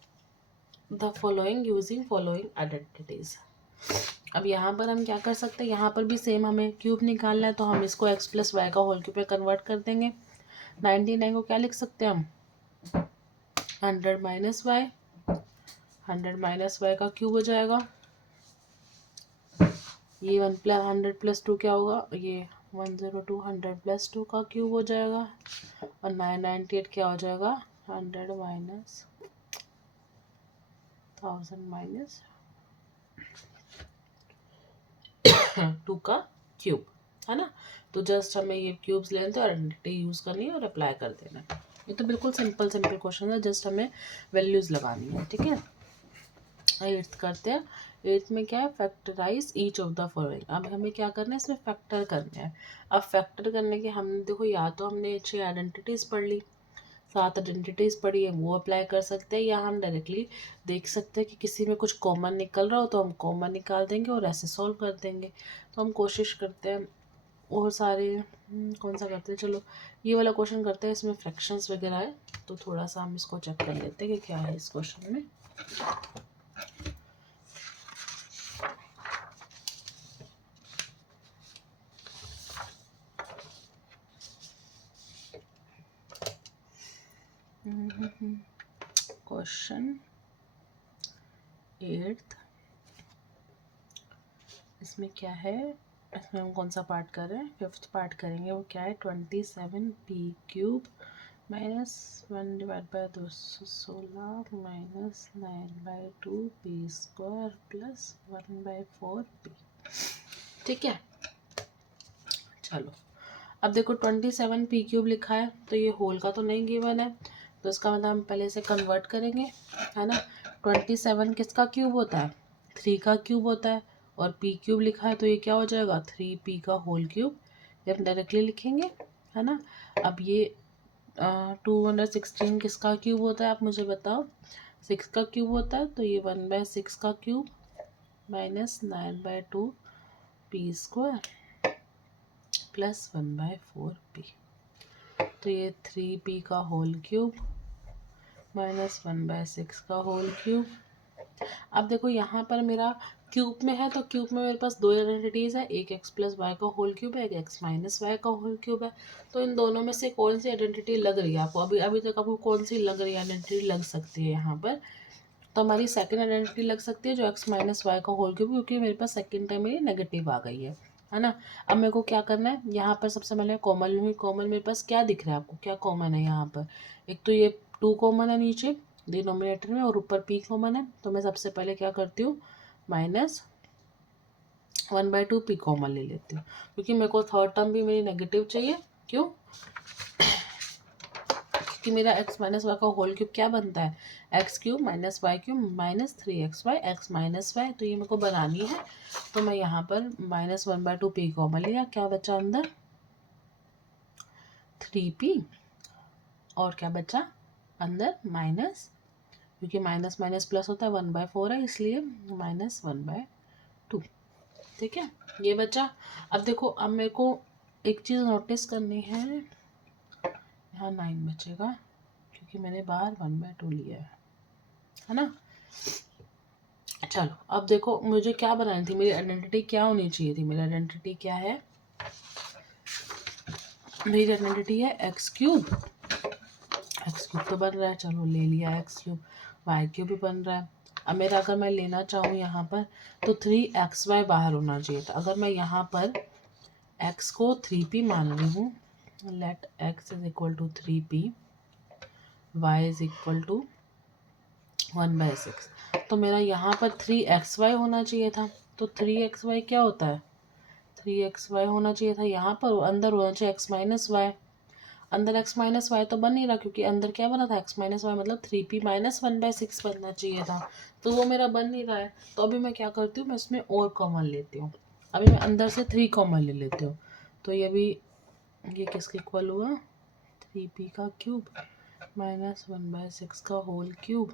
the following using following identities. अब यहाँ पर हम क्या कर सकते हैं, यहाँ पर भी सेम हमें क्यूब निकालना है, तो हम इसको x प्लस वाई का होल क्यूब में कन्वर्ट कर देंगे। 99 को क्या लिख सकते हैं हम, 100 माइनस वाई, 100 माइनस वाई का क्यूब हो जाएगा। ये 100 + 2 क्या होगा, ये 102, 100 + 2 का क्यूब हो जाएगा। और 998 क्या हो जाएगा, 100 माइनस 1000 माइनस 2 का क्यूब, है ना। तो जस्ट हमें ये क्यूब्स लेने थे और आइडेंटिटी यूज़ करनी है और अप्लाई कर देना है। ये तो बिल्कुल सिंपल क्वेश्चन है, जस्ट हमें वैल्यूज़ लगानी है। ठीक है, 8th करते हैं। 8th में क्या है, factorise each of the following. अब हमें क्या करना है, इसमें फैक्टर करना है। अब फैक्टर करने के हम देखो, या तो हमने 6 आइडेंटिटीज़ पढ़ ली, 7 आइडेंटिटीज़ पढ़ी है, वो अप्लाई कर सकते हैं, या हम डायरेक्टली देख सकते हैं कि किसी में कुछ कॉमन निकल रहा हो तो हम कॉमन निकाल देंगे और ऐसे सॉल्व कर देंगे। तो हम कोशिश करते हैं और सारे कौन सा करते हैं, चलो ये वाला क्वेश्चन करते हैं, इसमें फ्रैक्शंस वगैरह है, तो थोड़ा सा हम इसको चेक कर लेते हैं कि क्या है इस क्वेश्चन में। क्वेश्चन 8th, इसमें क्या है, इसमें हम कौन सा पार्ट कर रहे हैं, 5th पार्ट करेंगे। वो क्या है, 27p³ minus 1/216 minus 9/2p² plus 1/4p। ठीक है, चलो अब देखो 27p³ लिखा है, तो ये होल का तो नहीं गिवन है, तो इसका मतलब हम पहले से कन्वर्ट करेंगे, है ना। 27 किसका क्यूब होता है, 3 का क्यूब होता है, और p³ लिखा है तो ये क्या हो जाएगा, 3p का होल क्यूब। ये हम डायरेक्टली लिखेंगे, है ना। अब ये 216 किसका क्यूब होता है, आप मुझे बताओ। 6 का क्यूब होता है, तो ये 1/6 का cube minus 9/2p² plus 1/4p। तो ये 3p का होल क्यूब माइनस 1/6 का होल क्यूब। अब देखो यहाँ पर मेरा क्यूब में है, तो क्यूब में मेरे पास 2 आइडेंटिटीज़ है, एक x प्लस वाई का होल क्यूब है, एक x माइनस वाई का होल क्यूब है। तो इन दोनों में से कौन सी आइडेंटिटी लग रही है आपको, अभी तक आपको कौन सी लग रही है आइडेंटिटी लग सकती है यहाँ पर। तो हमारी सेकंड आइडेंटिटी लग सकती है जो x माइनस वाई का होल क्यूब, क्योंकि मेरे पास सेकंड टाइम मेरी नेगेटिव आ गई है ना। अब मेरे को क्या करना है, यहाँ पर सबसे पहले कॉमन लूँगी। कॉमन मेरे पास क्या दिख रहा है आपको, क्या कॉमन है यहाँ पर, एक तो ये 2 कॉमन है नीचे डिनोमिनेटर में और ऊपर p कॉमन है। तो मैं सबसे पहले क्या करती हूँ, माइनस 1/2p कॉमन ले लेती हूँ, क्योंकि मेरे को थर्ड टर्म भी मेरी नेगेटिव चाहिए। क्यों, कि मेरा x माइनस वाई का होल क्यूब क्या बनता है, x³ minus y³ minus 3xy x minus y. तो ये मेरे को बनानी है, तो मैं यहाँ पर माइनस 1/2p कॉमन लिया, क्या बचा अंदर 3p, और क्या बचा अंदर माइनस, क्योंकि माइनस माइनस प्लस होता है 1/4 है, इसलिए माइनस 1/2। ठीक है, ये बचा। अब देखो, अब मेरे को एक चीज़ नोटिस करनी है, यहाँ 9 बचेगा क्योंकि मैंने बाहर 1/2 लिया है ना। चलो अब देखो मुझे क्या बनानी थी, मेरी आइडेंटिटी क्या होनी चाहिए थी। मेरी आइडेंटिटी क्या है, मेरी आइडेंटिटी है एक्स क्यूब तो बन रहा है, चलो ले लिया एक्स क्यूब। वाई क्यूब भी बन रहा है। अब मेरा अगर मैं लेना चाहूँ यहाँ पर तो 3xy बाहर होना चाहिए था। अगर मैं यहाँ पर x को 3p मान रही हूँ, let x is equal to 3p, y is equal to 1/6, तो मेरा यहाँ पर 3xy होना चाहिए था। तो 3xy क्या होता है, 3xy होना चाहिए था यहाँ पर, अंदर होना चाहिए x माइनस वाई। अंदर x माइनस वाई तो बन नहीं रहा क्योंकि अंदर क्या बना था, x माइनस वाई मतलब 3p माइनस 1/6 बनना चाहिए था, तो वो मेरा बन नहीं रहा है। तो अभी मैं क्या करती हूँ, मैं इसमें और कॉमन लेती हूँ। अभी मैं अंदर से 3 कॉमन ले लेती हूँ। तो ये किसके इक्वल हुआ, 3p का क्यूब माइनस 1/6 का होल क्यूब।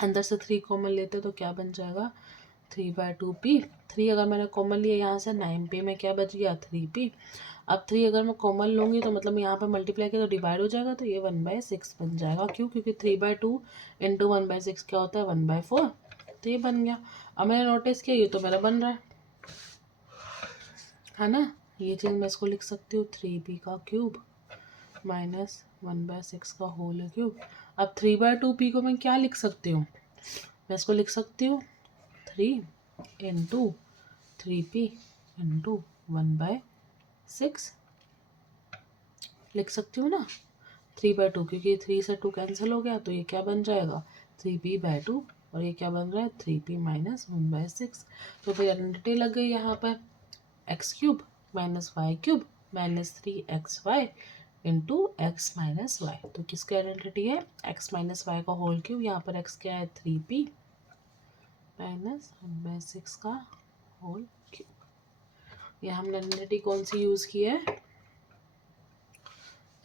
अंदर से 3 कॉमन लेते तो क्या बन जाएगा, 3/2p। 3 अगर मैंने कॉमन लिया यहाँ से 9p में क्या बच गया, 3p। अब 3 अगर मैं कॉमन लूँगी तो मतलब यहाँ पर मल्टीप्लाई किया तो डिवाइड हो जाएगा, तो ये 1/6 बन जाएगा। क्यों, क्योंकि 3/2 इंटू 1/6 क्या होता है, 1/4। तो ये बन गया। अब मैंने नोटिस किया ये तो मेरा बन रहा है ना। ये चीज़ मैं इसको लिख सकती हूँ, 3p का क्यूब माइनस 1/6 का होल क्यूब। अब 3/2p को मैं क्या लिख सकती हूँ, मैं इसको लिख सकती हूँ 3 इंटू 3p इंटू 1/6 लिख सकती हूँ ना। 3/2 क्योंकि 3 से 2 कैंसिल हो गया, तो ये क्या बन जाएगा, 3p/2, और ये क्या बन रहा है, 3p माइनस 1/6। तो फिर आइडेंटिटी लग गई यहाँ पर, x cube minus y cube minus 3xy into x minus y. तो किसकी आइडेंटिटी है, एक्स माइनस वाई का होल क्यूब। यहाँ पर एक्स क्या है, 3p माइनस 1/6 का होल क्यूब। यहाँ हमने आइडेंटिटी कौन सी यूज़ की है,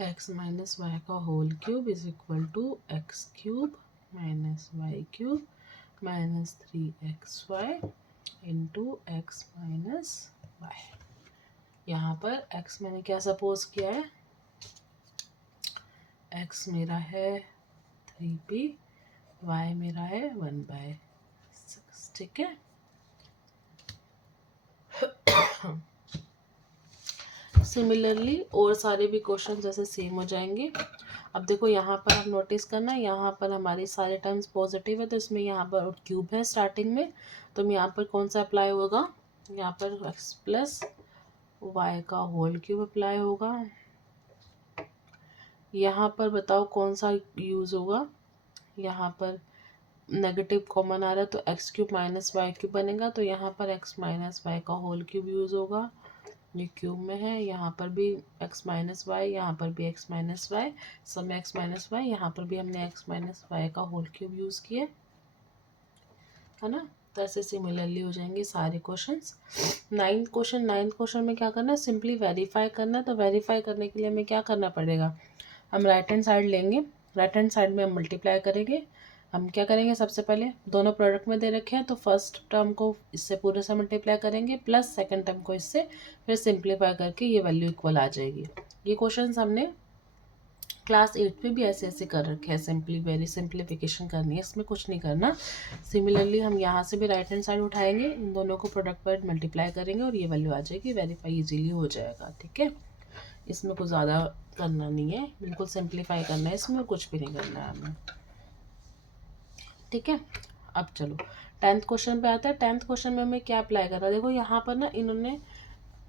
एक्स माइनस वाई का whole cube is equal to x cube minus y cube minus 3xy into x minus y. यहाँ पर x मैंने क्या सपोज किया है, x मेरा है 3p, y मेरा है 1/6, ठीक है। सिमिलरली और सारे भी क्वेश्चन जैसे सेम हो जाएंगे। अब देखो यहाँ पर आप नोटिस करना, यहाँ पर हमारे सारे टर्म्स पॉजिटिव है, तो इसमें यहाँ पर क्यूब है स्टार्टिंग में, तो यहाँ पर कौन सा अप्लाई होगा, यहाँ पर x प्लस वाई का होल क्यूब अप्लाई होगा। यहाँ पर बताओ कौन सा यूज़ होगा, यहाँ पर नेगेटिव कॉमन आ रहा है तो x cube minus y cube बनेगा, तो यहाँ पर एक्स माइनस वाई का होल क्यूब यूज़ होगा। ये क्यूब में है, यहाँ पर भी एक्स माइनस वाई, यहाँ पर भी एक्स माइनस वाई, सब में एक्स माइनस वाई, यहाँ पर भी हमने एक्स माइनस वाई का होल क्यूब यूज़ किया है ना। तो ऐसे सिमिलरली हो जाएंगे सारे क्वेश्चंस। नाइन्थ क्वेश्चन में क्या करना है, सिंपली वेरीफाई करना है। तो वेरीफाई करने के लिए हमें क्या करना पड़ेगा, हम राइट हैंड साइड लेंगे, राइट हैंड साइड में हम मल्टीप्लाई करेंगे। हम क्या करेंगे, सबसे पहले दोनों प्रोडक्ट में दे रखे हैं तो फर्स्ट टर्म को इससे पूरे से मल्टीप्लाई करेंगे प्लस सेकंड टर्म को इससे, फिर सिंप्लीफाई करके ये वैल्यू इक्वल आ जाएगी। ये क्वेश्चंस हमने क्लास 8 में भी ऐसे ऐसे कर रखे हैं, सिंपली वेरी सिंप्लीफिकेशन करनी है, इसमें कुछ नहीं करना। सिमिलरली हम यहाँ से भी राइट हैंड साइड उठाएंगे, इन दोनों को प्रोडक्ट पर मल्टीप्लाई करेंगे और ये वैल्यू आ जाएगी, वेरीफाई इजीली हो जाएगा, ठीक है। इसमें कुछ ज़्यादा करना नहीं है, बिल्कुल सिंप्लीफाई करना है, इसमें कुछ भी नहीं करना है हमें, ठीक है। अब चलो 10th क्वेश्चन पे आता है। 10th क्वेश्चन में हमें क्या अप्लाई करना है, देखो यहाँ पर ना इन्होंने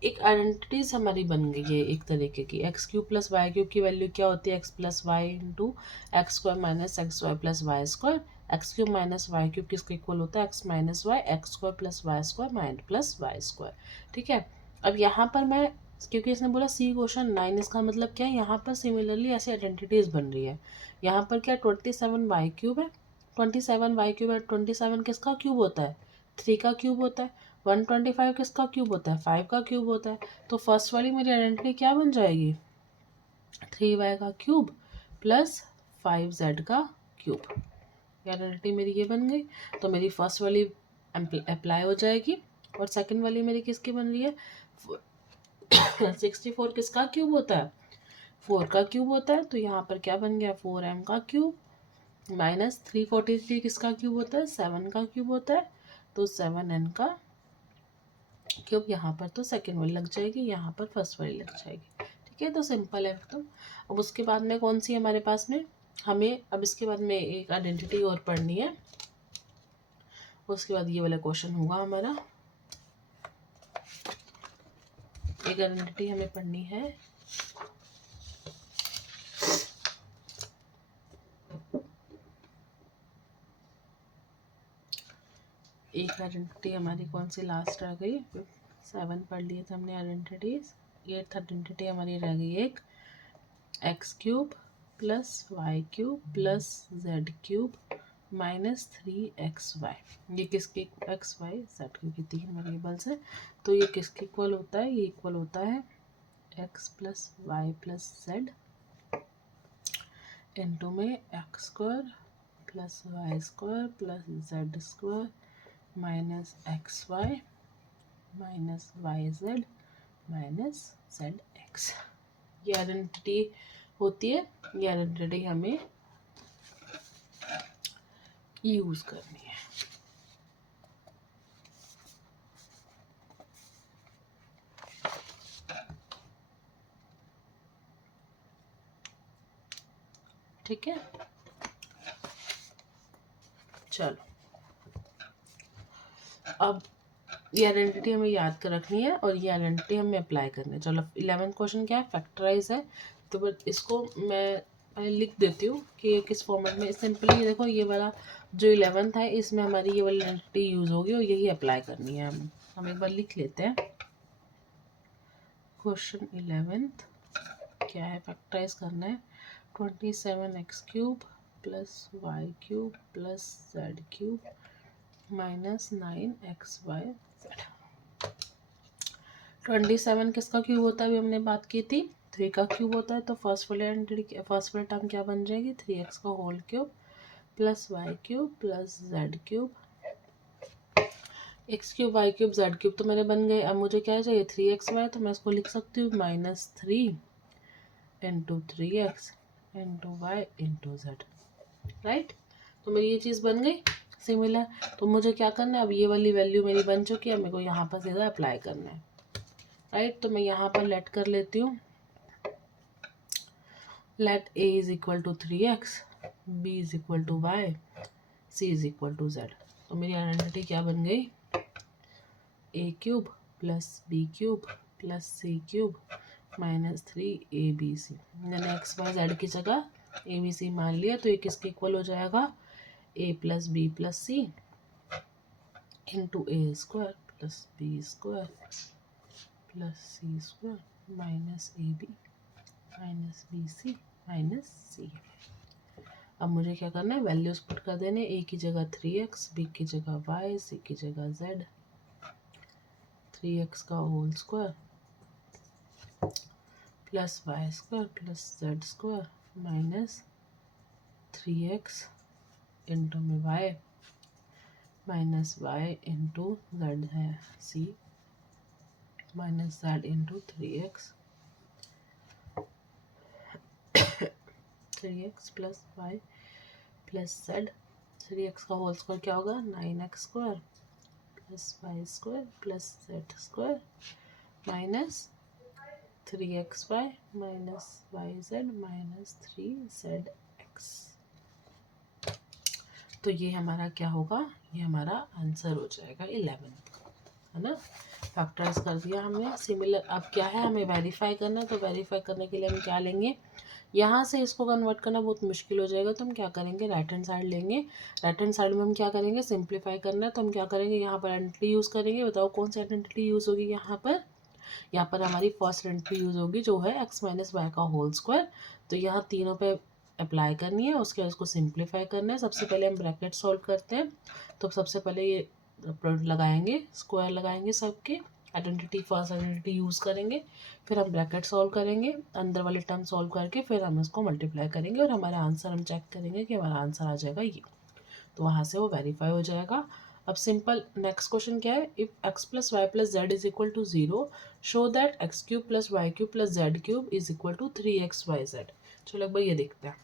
एक आइडेंटिटीज हमारी बन गई है एक तरीके की। X cube plus y cube की वैल्यू क्या होती है, x plus y into x square minus x y plus Y square. X cube minus y cube किसके इक्वल होता है, x minus y x square plus Y square minus plus Y square, ठीक है। अब यहाँ पर मैं, क्योंकि इसने बोला सी क्वेश्चन 9, इसका मतलब क्या है, यहाँ पर सिमिलरली ऐसी आइडेंटिटीज बन रही है। यहाँ पर क्या 27 वाई क्यूब है, 27 वाई क्यूब है, 27 किसका क्यूब होता है, 3 का क्यूब होता है। 125 किसका क्यूब होता है, 5 का क्यूब होता है। तो फर्स्ट वाली मेरी आइडेंटिटी क्या बन जाएगी, 3y का क्यूब प्लस 5z का क्यूब। आइडेंटिटी मेरी ये बन गई। तो मेरी फर्स्ट वाली अप्लाई हो जाएगी और सेकंड वाली मेरी किसकी बन रही है, 64 किसका क्यूब होता है? 4 का क्यूब होता है। तो यहाँ पर क्या बन गया? 4m का क्यूब माइनस 343 किसका क्यूब होता है? 7 का क्यूब होता है। तो 7n का क्यूब। यहाँ पर तो सेकेंड वाली लग जाएगी, यहाँ पर फर्स्ट वाली लग जाएगी। ठीक है, तो सिंपल है एकदम। अब उसके बाद में कौन सी है हमारे पास में? हमें अब इसके बाद में एक आइडेंटिटी और पढ़नी है। उसके बाद ये वाला क्वेश्चन होगा हमारा। एक आइडेंटिटी हमें पढ़नी है। एक आइडेंटिटी हमारी कौन सी लास्ट रह गई? 7 पढ़ लिए थे हमने आइडेंटिटीज। 8th आइडेंटिटी हमारी रह गई एक, x cube plus y cube plus z cube minus 3xy। ये किसके? एक्स वाई जेड, क्योंकि 3 वेरिएबल्स है। तो ये किसके इक्वल होता है? ये इक्वल होता है x plus Y plus z into में x square plus Y square plus Z square minus x y minus Y Z minus z x. ये आइडेंटिटी होती है। ये आइडेंटिटी हमें यूज करनी है। ठीक है, चलो अब ये आइडेंटिटी हमें याद कर रखनी है और ये आइडेंटिटी हमें अप्लाई करनी है। चलो 11th क्वेश्चन क्या है? फैक्टराइज है। तो बस इसको मैं पहले लिख देती हूँ कि ये किस फॉर्मेट में। सिंपली देखो, ये वाला जो 11th है इसमें हमारी ये वाली आइडेंटिटी यूज होगी और यही अप्लाई करनी है। हम एक बार लिख लेते हैं। क्वेश्चन 11th क्या है? फैक्टराइज करना है। 27x cube plus y cube plus z cube minus 9xy z. 27 किसका क्यूब होता है? अभी हमने बात की थी 3 का क्यूब होता है। तो फर्स्ट वाले टर्म क्या बन जाएगी? 3x का whole cube plus y cube plus z cube. X cube y cube z cube तो मेरे बन गए। अब मुझे क्या चाहिए? 3xy। तो मैं इसको लिख सकती हूँ -3 into 3x into y into z. Right, तो मेरी ये चीज़ बन गई सिमिलर। तो मुझे क्या करना है? अब ये वाली वैल्यू मेरी बन चुकी है, मेरे को यहाँ पर सीधा अप्लाई करना है। राइट, तो मैं यहाँ पर लेट कर लेती हूँ। Let a is equal to 3x, b is equal to y, c is equal to z। तो मेरी आइडेंटिटी क्या बन गई? a cube plus b cube plus c cube minus 3abc। मैंने एक्स वाई जेड की जगह abc मान लिया। तो ये किसके इक्वल हो जाएगा? a plus B plus C into A square plus B square plus C square minus A B minus B C minus C. अब मुझे क्या करना है? वैल्यूज पुट कर देने। ए की जगह 3x, बी की जगह y, सी की जगह z। 3x का whole square plus Y square plus Z square minus 3x into में y minus Y into Z है सी minus Z into 3x 3x plus Y plus Z. 3x का होल स्क्वायर क्या होगा? 9x square plus Y square plus Z square minus 3xy minus Y Z minus 3zx। तो ये हमारा क्या होगा? ये हमारा आंसर हो जाएगा 11th, है ना। फैक्टराइज कर दिया हमने सिमिलर। अब क्या है? हमें वेरीफाई करना है। तो वेरीफाई करने के लिए हम क्या लेंगे? यहाँ से इसको कन्वर्ट करना बहुत मुश्किल हो जाएगा। तो हम क्या करेंगे? राइट हैंड साइड लेंगे। राइट हैंड साइड में हम क्या करेंगे? सिंप्लीफाई करना है। तो हम क्या करेंगे? यहाँ पर आइडेंटिटी यूज़ करेंगे। बताओ कौन सी आइडेंटिटी यूज़ होगी यहाँ पर? यहाँ पर हमारी फर्स्ट आइडेंटिटी यूज़ होगी जो है x माइनस वाई का होल स्क्वायर। तो यहाँ तीनों पे अप्लाई करनी है। उसके बाद इसको सिंप्लीफाई करना है। सबसे पहले हम ब्रैकेट सॉल्व करते हैं। तो सबसे पहले ये लगाएंगे, स्क्वायर लगाएंगे सबके। आइडेंटिटी फर्स्ट आइडेंटिटी यूज़ करेंगे, फिर हम ब्रैकेट सॉल्व करेंगे, अंदर वाले टर्म सॉल्व करके फिर हम इसको मल्टीप्लाई करेंगे और हमारा आंसर हम चेक करेंगे कि हमारा आंसर आ जाएगा ये। तो वहाँ से वो वेरीफाई हो जाएगा। अब सिंपल नेक्स्ट क्वेश्चन क्या है, if x plus Y plus z is equal to 0 show that x cube plus y cube plus z cube is equal to 3xyz। चलो एक बार ये देखते हैं।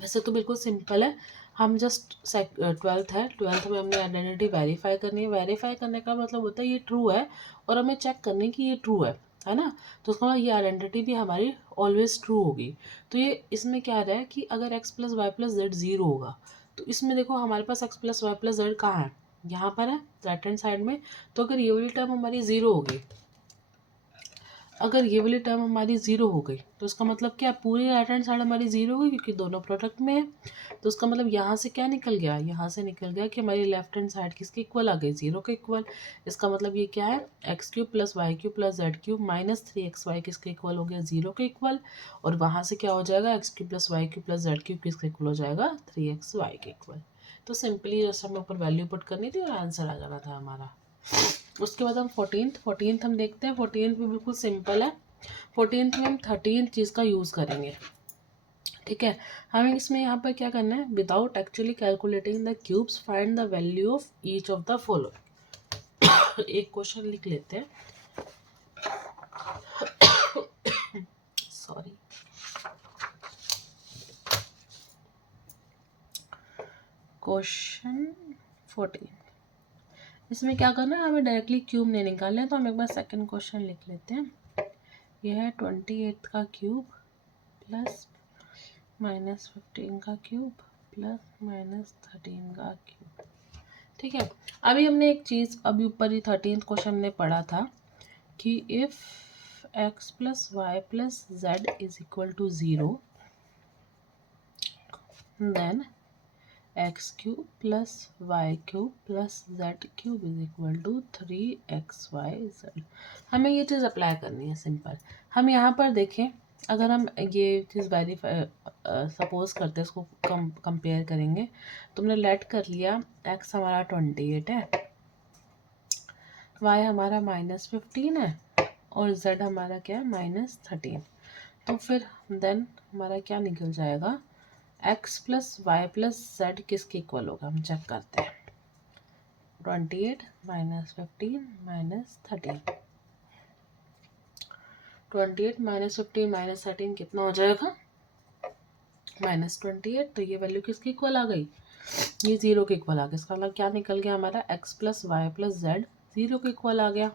वैसे तो बिल्कुल सिंपल है, हम जस्ट 12th है, 12th में हमने आइडेंटिटी वेरीफाई करनी है। वेरीफाई करने का मतलब होता है ये ट्रू है और हमें चेक करने की ये ट्रू है ना। तो उसका मतलब ये आइडेंटिटी भी हमारी ऑलवेज ट्रू होगी। तो ये इसमें क्या रहा है कि अगर X plus Y plus Z 0 होगा तो इसमें देखो हमारे पास X plus Y plus Z कहाँ है, यहाँ पर है राइट हैंड साइड में। तो अगर ये वाली टर्म हमारी 0 होगी, अगर ये वाली टर्म हमारी 0 हो गई तो इसका मतलब क्या, पूरी राइट हैंड साइड हमारी 0 हो गई क्योंकि दोनों प्रोडक्ट में है। तो उसका मतलब यहाँ से क्या निकल गया, यहाँ से निकल गया कि हमारी लेफ्ट हैंड साइड किसके इक्वल आ गई, 0 के इक्वल। इसका मतलब ये क्या है, x cube plus y cube plus z cube minus 3xy किसके इक्वल हो गया, 0 के इक्वल। और वहाँ से क्या हो जाएगा, x cube plus y cube plus z cube किसके इक्वल हो जाएगा, 3xy के इक्वल। तो सिंपली जस्ट हमें ऊपर वैल्यू पुट करनी थी और आंसर आ जाना था हमारा। उसके बाद हम 14th हम देखते हैं। 14th भी बिल्कुल सिंपल है। 14th में हम 13th चीज़ का यूज़ करेंगे, ठीक है। हमें इसमें यहाँ पर क्या करना है, without actually calculating the cubes find the value of each of the following. एक क्वेश्चन लिख लेते हैं, सॉरी। क्वेश्चन 14, इसमें क्या करना है, हमें डायरेक्टली क्यूब नहीं निकालना है। तो हम एक बार सेकंड क्वेश्चन लिख लेते हैं। यह है 28 का क्यूब प्लस माइनस 15 का क्यूब प्लस माइनस 13 का क्यूब, ठीक है। अभी हमने एक चीज़, अभी ऊपर ही 13th क्वेश्चन में पढ़ा था कि if x plus Y plus z is equal to 0 then x cube plus y cube plus z cube is equal to 3xyz। हमें ये चीज़ अप्लाई करनी है सिंपल। हम यहाँ पर देखें, अगर हम ये चीज़ वेरीफाई सपोज करते हैं, इसको कंपेयर करेंगे। तुमने लेट कर लिया एक्स हमारा 28 है, वाई हमारा -15 है और जेड हमारा क्या है -13। तो फिर देन हमारा क्या निकल जाएगा, x plus Y plus z किसके इक्वल होगा, हम चेक करते हैं। 28 -15 -13, 28 -15 -13 कितना हो जाएगा, -28। तो ये वैल्यू किसकी इक्वल आ गई, ये 0 के इक्वल आ गया। इसका मतलब क्या निकल गया हमारा, x plus Y plus Z 0 के इक्वल आ गया।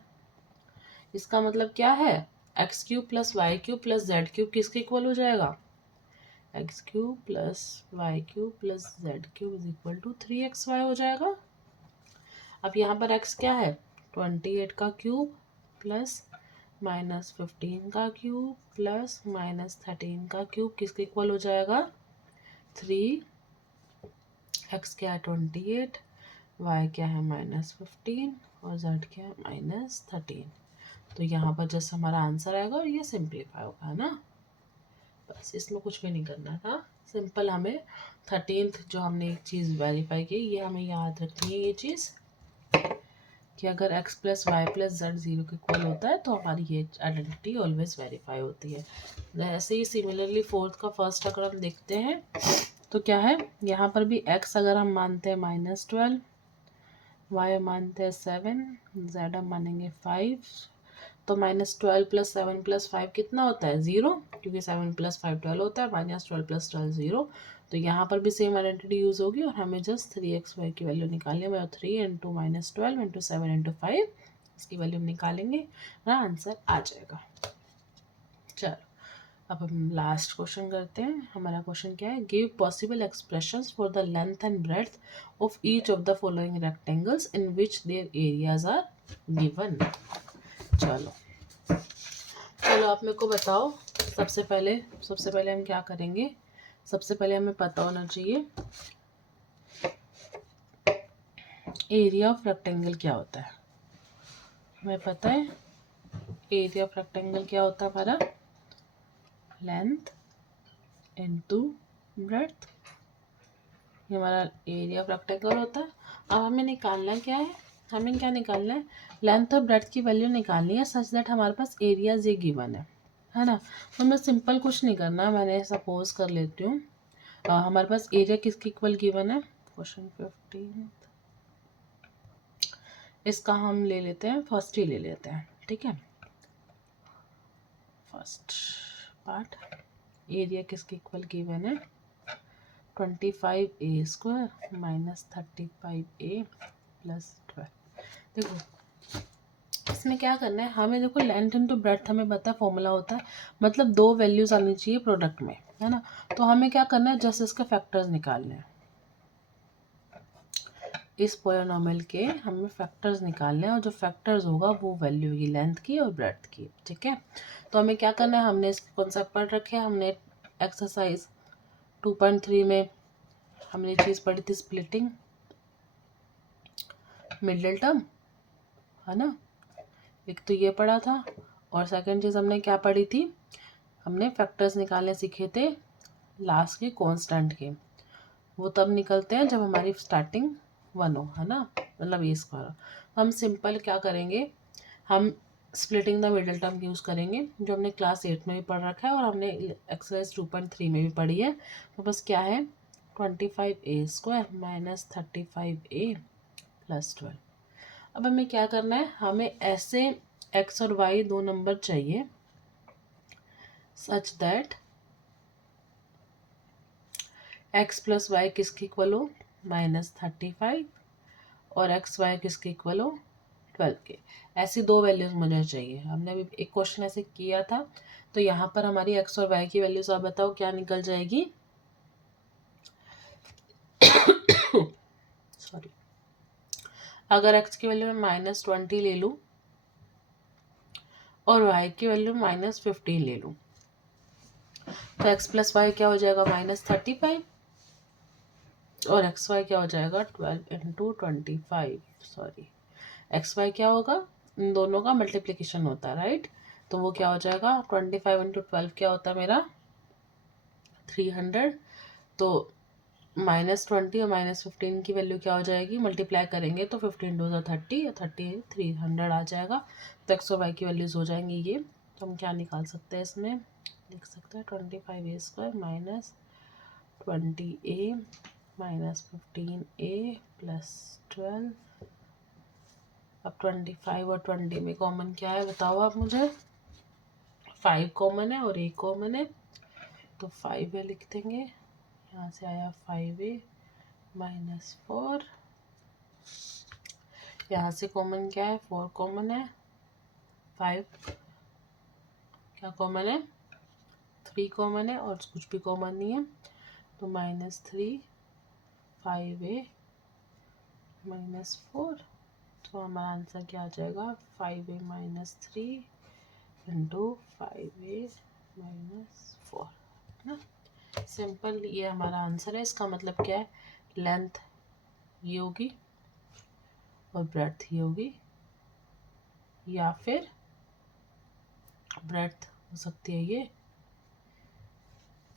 इसका मतलब क्या है, x cube plus y cube plus z cube किसके इक्वल हो जाएगा, x cube plus y cube plus z cube is equal to 3xy हो जाएगा। अब यहाँ पर x क्या है, 28 का क्यूब प्लस -15 का क्यूब प्लस -13 का क्यूब किसके इक्वल हो जाएगा, 3। x क्या है 28, y क्या है -15 और z क्या है -13। तो यहाँ पर जैसे हमारा आंसर आएगा और ये सिंप्लीफाई होगा, है ना। बस इसमें कुछ भी नहीं करना था, सिंपल हमें 13th जो हमने एक चीज़ वेरीफाई की, ये हमें याद रखनी है ये चीज़ कि अगर x plus Y plus Z 0 के इक्वल होता है तो हमारी ये आइडेंटिटी ऑलवेज वेरीफाई होती है। ऐसे ही सिमिलरली 4th का फर्स्ट अगर हम देखते हैं तो क्या है, यहाँ पर भी x अगर हम मानते हैं -12, y मानते हैं 7, z हम मानेंगे 5। तो -12 + 7 + 5 कितना होता है, 0, क्योंकि 7 + 5 12 होता है, -12 + 12 0। तो यहाँ पर भी सेम आइडेंटिटी यूज़ होगी और हमें जस्ट 3xy की वैल्यू निकालनी है। 3 × -12 × 7 × 5 इसकी वैल्यू निकालेंगे ना, आंसर आ जाएगा। चलो अब हम लास्ट क्वेश्चन करते हैं। हमारा क्वेश्चन क्या है, give possible expressions for the length and breadth of each of the following rectangles in which their areas are given. चलो आप मेरे को बताओ, सबसे पहले हम क्या करेंगे, सबसे पहले हमें पता होना चाहिए एरिया ऑफ रेक्टेंगल क्या होता है। हमें पता है एरिया ऑफ रेक्टेंगल क्या होता है हमारा, लेंथ इनटू ब्रेड्थ, ये हमारा एरिया ऑफ रेक्टेंगल होता है। अब हमें निकालना क्या है, हमें क्या निकालना है, लेंथ और ब्रेड्थ की वैल्यू निकालनी है सच दैट हमारे पास एरियाज ये गिवन है ना। तो मैं सिंपल कुछ नहीं करना, मैंने सपोज कर लेती हूँ हमारे पास एरिया किसके इक्वल गिवन है, क्वेश्चन 15। इसका हम ले लेते हैं फर्स्ट ही ले लेते हैं, ठीक है। फर्स्ट पार्ट, एरिया किसके इक्वल गिवन है 25a² माइनस 35a प्लस 12। देखो इसमें क्या करना है हमें, देखो लेंथ इनटू ब्रेड्थ हमें पता है फॉर्मूला होता है, मतलब दो वैल्यूज आनी चाहिए प्रोडक्ट में, है ना। तो हमें क्या करना है, जस्ट इसके फैक्टर्स निकालने हैं, इस पोलिनोमियल के हमें फैक्टर्स निकालने हैं, और जो फैक्टर्स होगा वो वैल्यू होगी लेंथ की और ब्रेड्थ की, ठीक है। तो हमें क्या करना है, हमने इसके कॉन्सेप्ट पढ़ रखे हैं, हमने एक्सरसाइज 2.3 में हमने चीज़ पढ़ी थी स्प्लिटिंग मिडिल टर्म, है ना। एक तो ये पढ़ा था, और सेकंड चीज़ हमने क्या पढ़ी थी, हमने फैक्टर्स निकालने सीखे थे लास्ट के कांस्टेंट के, वो तब निकलते हैं जब हमारी स्टार्टिंग 1 हो, है ना, मतलब a²। हम सिंपल क्या करेंगे, हम splitting the middle term use करेंगे, जो हमने क्लास 8 में भी पढ़ रखा है और हमने एक्सरसाइज 2.3 में भी पढ़ी है। तो बस क्या है 25a² माइनस 35a प्लस 12। अब हमें क्या करना है, हमें ऐसे x और y दो नंबर चाहिए such that x plus y किसके इक्वल हो -35 और एक्स वाई किसके इक्वल हो 12 के। ऐसी दो वैल्यूज मुझे चाहिए। हमने अभी एक क्वेश्चन ऐसे किया था, तो यहाँ पर हमारी एक्स और वाई की वैल्यूज आप बताओ क्या निकल जाएगी। सॉरी, अगर x की वैल्यू मैं -20 ले लूँ और y की वैल्यू -15 ले लूँ, तो x प्लस वाई क्या हो जाएगा -35 और एक्स वाई क्या हो जाएगा 12 इंटू 25। सॉरी, एक्स वाई क्या होगा, इन दोनों का मल्टीप्लिकेशन होता है, राइट। तो वो क्या हो जाएगा 25 इंटू 12 क्या होता है मेरा 300। तो -20 और -15 की वैल्यू क्या हो जाएगी, मल्टीप्लाई करेंगे तो 15 2 30 और 30 300 आ जाएगा। तो एक्स और वाई की वैल्यूज हो जाएंगी ये। तो हम क्या निकाल सकते हैं, इसमें लिख सकते हैं 25a² minus 20a minus 15a plus 12। अब 25 और 20 में कॉमन क्या है बताओ आप मुझे, 5 कॉमन है और a कॉमन है, तो 5a लिख देंगे, यहाँ से आया 5a माइनस 4, यहाँ से कॉमन क्या है 4 कॉमन है, 5 क्या कॉमन है 3 कॉमन है और कुछ भी कॉमन नहीं है, तो -3 5a -4। तो हमारा आंसर क्या आ जाएगा 5a minus 3 into 5a minus 4 ना। सिंपल, ये हमारा आंसर है। इसका मतलब क्या है, लेंथ ये होगी और ब्रेड्थ ये होगी, या फिर ब्रेड्थ हो सकती है ये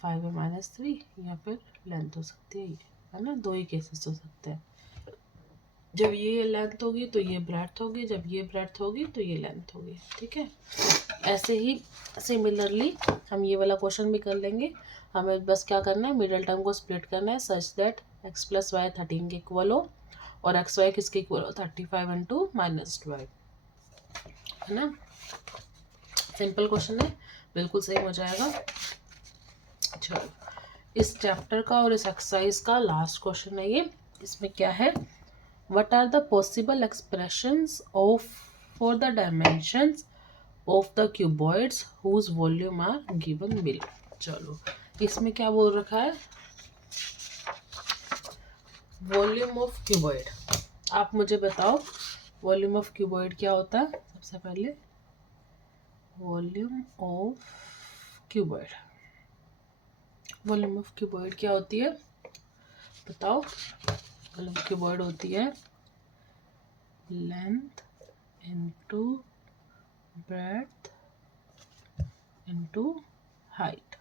5a माइनस 3, या फिर लेंथ हो सकती है ये, है ना। दो ही केसेस हो सकते हैं, जब ये लेंथ होगी तो ये ब्रेड्थ होगी, जब ये ब्रेड्थ होगी तो ये लेंथ होगी, ठीक है। ऐसे ही सिमिलरली हम ये वाला क्वेश्चन भी कर लेंगे। हमें बस क्या करना है, मिडिल टर्म को स्प्लिट करना है such that x plus y 13 के इक्वल हो और एक्स वाई किसके इक्वल हो 35 इंटू -12, है ना। सिंपल क्वेश्चन है, बिल्कुल सही हो जाएगा। चलो, इस चैप्टर का और इस एक्सरसाइज का लास्ट क्वेश्चन है ये। इसमें क्या है, what are the possible expressions of for the dimensions of the cuboids whose volume are given below। चलो, इसमें क्या बोल रखा है, वॉल्यूम ऑफ क्यूबॉइड। आप मुझे बताओ वॉल्यूम ऑफ क्यूबॉइड क्या होता है। सबसे पहले volume of cuboid, volume of cuboid क्या होती है बताओ। वॉल्यूम ऑफ क्यूबॉइड होती है length into breadth into height,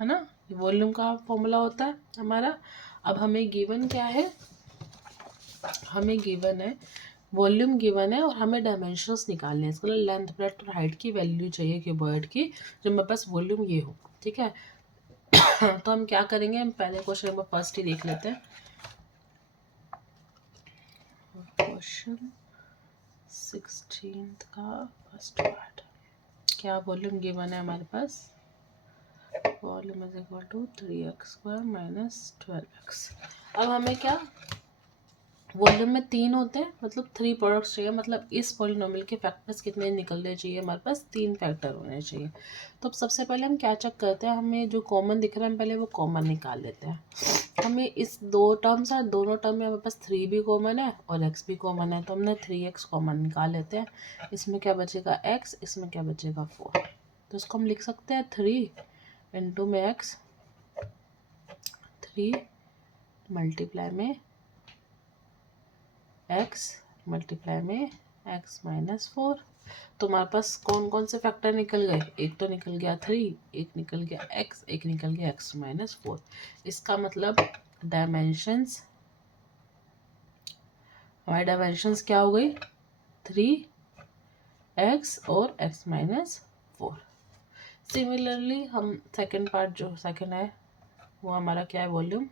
है ना। ये वॉल्यूम का फॉर्मूला होता है हमारा। अब हमें गिवन क्या है, हमें गिवन है वॉल्यूम गिवन है और हमें डायमेंशंस निकालने हैं, इसका लेंथ ब्रेड्थ और हाइट की वैल्यू चाहिए क्यूबॉइड की, जब मेरे पास वॉल्यूम ये हो, ठीक है। तो हम क्या करेंगे, हम पहले क्वेश्चन नंबर फर्स्ट ही देख लेते हैं। क्वेश्चन 16th का फर्स्ट पार्ट। क्या वॉल्यूम गिवन है हमारे पास? Volume is equal to 3x² minus 12x। अब हमें क्या वॉल्यूम में 3 होते हैं, मतलब 3 प्रोडक्ट्स चाहिए, मतलब इस पॉलिनोमियल के फैक्टर्स कितने निकलने चाहिए? हमारे पास 3 फैक्टर होने चाहिए। तो अब सबसे पहले हम क्या चेक करते हैं, हमें जो कॉमन दिख रहा है हम पहले वो कॉमन निकाल लेते हैं। हमें इस दो टर्म्स है, दोनों टर्म में हमारे पास 3 भी कॉमन है और x भी कॉमन है, तो हमने 3x कॉमन निकाल लेते हैं। इसमें क्या बचेगा x, इसमें क्या बचेगा 4। तो इसको हम लिख सकते हैं 3 इंटू में x, 3 मल्टीप्लाई में x मल्टीप्लाई में x माइनस 4। तो हमारे पास कौन कौन से फैक्टर निकल गए? एक तो निकल गया 3, एक निकल गया x, एक निकल गया x माइनस 4। इसका मतलब डायमेंशंस, हमारी डायमेंशंस क्या हो गई? 3x और x माइनस 4। सिमिलरली हम सेकेंड पार्ट जो सेकेंड है वो हमारा क्या है? Volume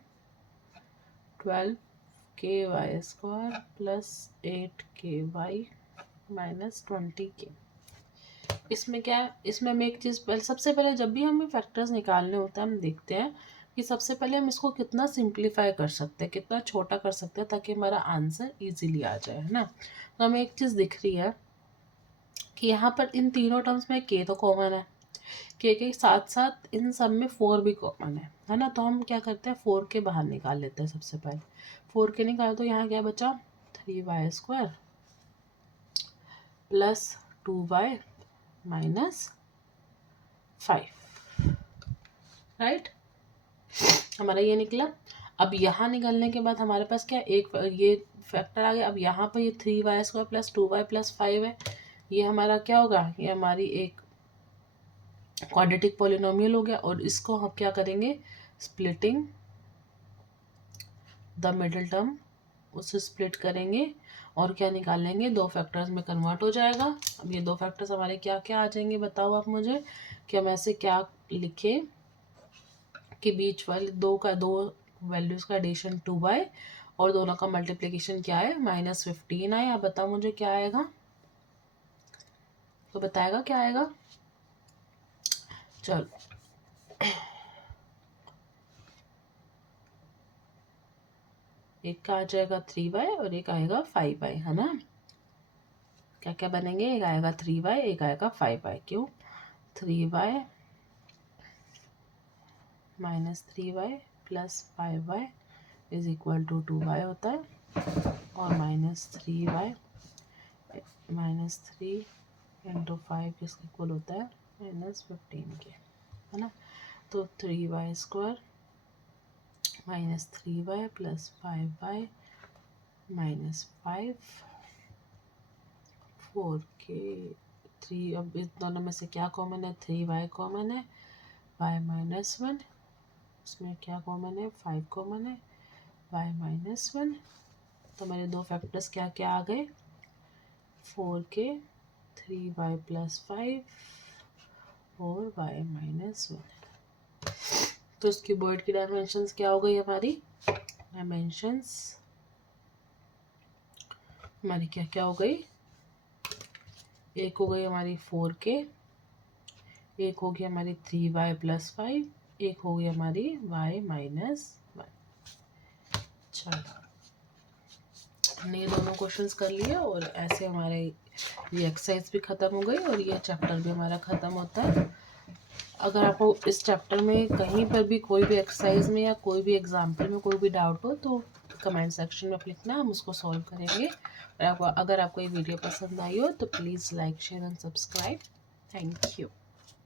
12ky² plus 8ky minus 20k। इसमें क्या है? इसमें हम एक चीज़ पहले, सबसे पहले जब भी हमें फैक्टर्स निकालने होते हैं हम देखते हैं कि सबसे पहले हम इसको कितना सिंप्लीफाई कर सकते हैं, कितना छोटा कर सकते हैं ताकि हमारा आंसर इजीली आ जाए, है ना। तो हमें एक चीज़ दिख रही है कि यहाँ पर इन तीनों टर्म्स में k तो कॉमन है, k के साथ साथ इन सब में 4 भी कॉमन है ना। तो हम क्या करते हैं 4 के बाहर निकाल लेते हैं। सबसे पहले 4 के निकाल, तो यहाँ क्या बचा? 3y² plus 2y minus 5, right. हमारा ये निकला। अब यहाँ निकलने के बाद हमारे पास क्या, एक ये फैक्टर आ गया। अब यहाँ पर ये 3y² प्लस 2y प्लस 5 है, ये हमारा क्या होगा? ये हमारी एक क्वाड्रेटिक पॉलिनोमियल हो गया। और इसको हम क्या करेंगे? स्प्लिटिंग द मिडिल टर्म, उसे स्प्लिट करेंगे और क्या निकालेंगे? 2 फैक्टर्स में कन्वर्ट हो जाएगा। अब ये 2 फैक्टर्स हमारे क्या क्या आ जाएंगे? बताओ आप मुझे कि हम ऐसे क्या लिखे कि बीच वाले दो वैल्यूज़ का एडिशन 2y और दोनों का मल्टीप्लिकेशन क्या है? -15 है। आप बताओ मुझे क्या आएगा? तो बताएगा क्या आएगा? चलो एक का आ जाएगा 3y और एक आएगा 5y, है ना। क्या क्या बनेंगे? एक आएगा 3y, एक आएगा 5y। क्यों? 3y minus 3y plus 5y is equal to 2y होता है, और -3y माइनस 3 इंटू 5 किसके इक्वल होता है? -15 के, है ना। तो 3y² minus 3y plus 5y minus 5 4k 3। अब इस दोनों में से क्या कॉमन है? 3y कॉमन है, y माइनस 1, इसमें क्या कॉमन है? 5 कॉमन है, y माइनस 1। तो मेरे 2 फैक्टर्स क्या क्या आ गए? 4k 3y प्लस 5 और y माइनस 1। तो उस क्यूबॉइड की डायमेंशंस क्या हो गई? हमारी डायमेंशंस हमारी क्या क्या हो गई? एक हो गई हमारी 4k, एक होगी हमारी 3y प्लस 5, एक होगी हमारी y माइनस 1। चलो हमने ये दोनों क्वेश्चंस कर लिए और ऐसे हमारे ये एक्सरसाइज भी ख़त्म हो गई और ये चैप्टर भी हमारा ख़त्म होता है। अगर आपको इस चैप्टर में कहीं पर भी कोई भी एक्सरसाइज में या कोई भी एग्जाम्पल में कोई भी डाउट हो तो कमेंट सेक्शन में लिखना, हम उसको सॉल्व करेंगे। और अगर आपको ये वीडियो पसंद आई हो तो please like share and subscribe. Thank you.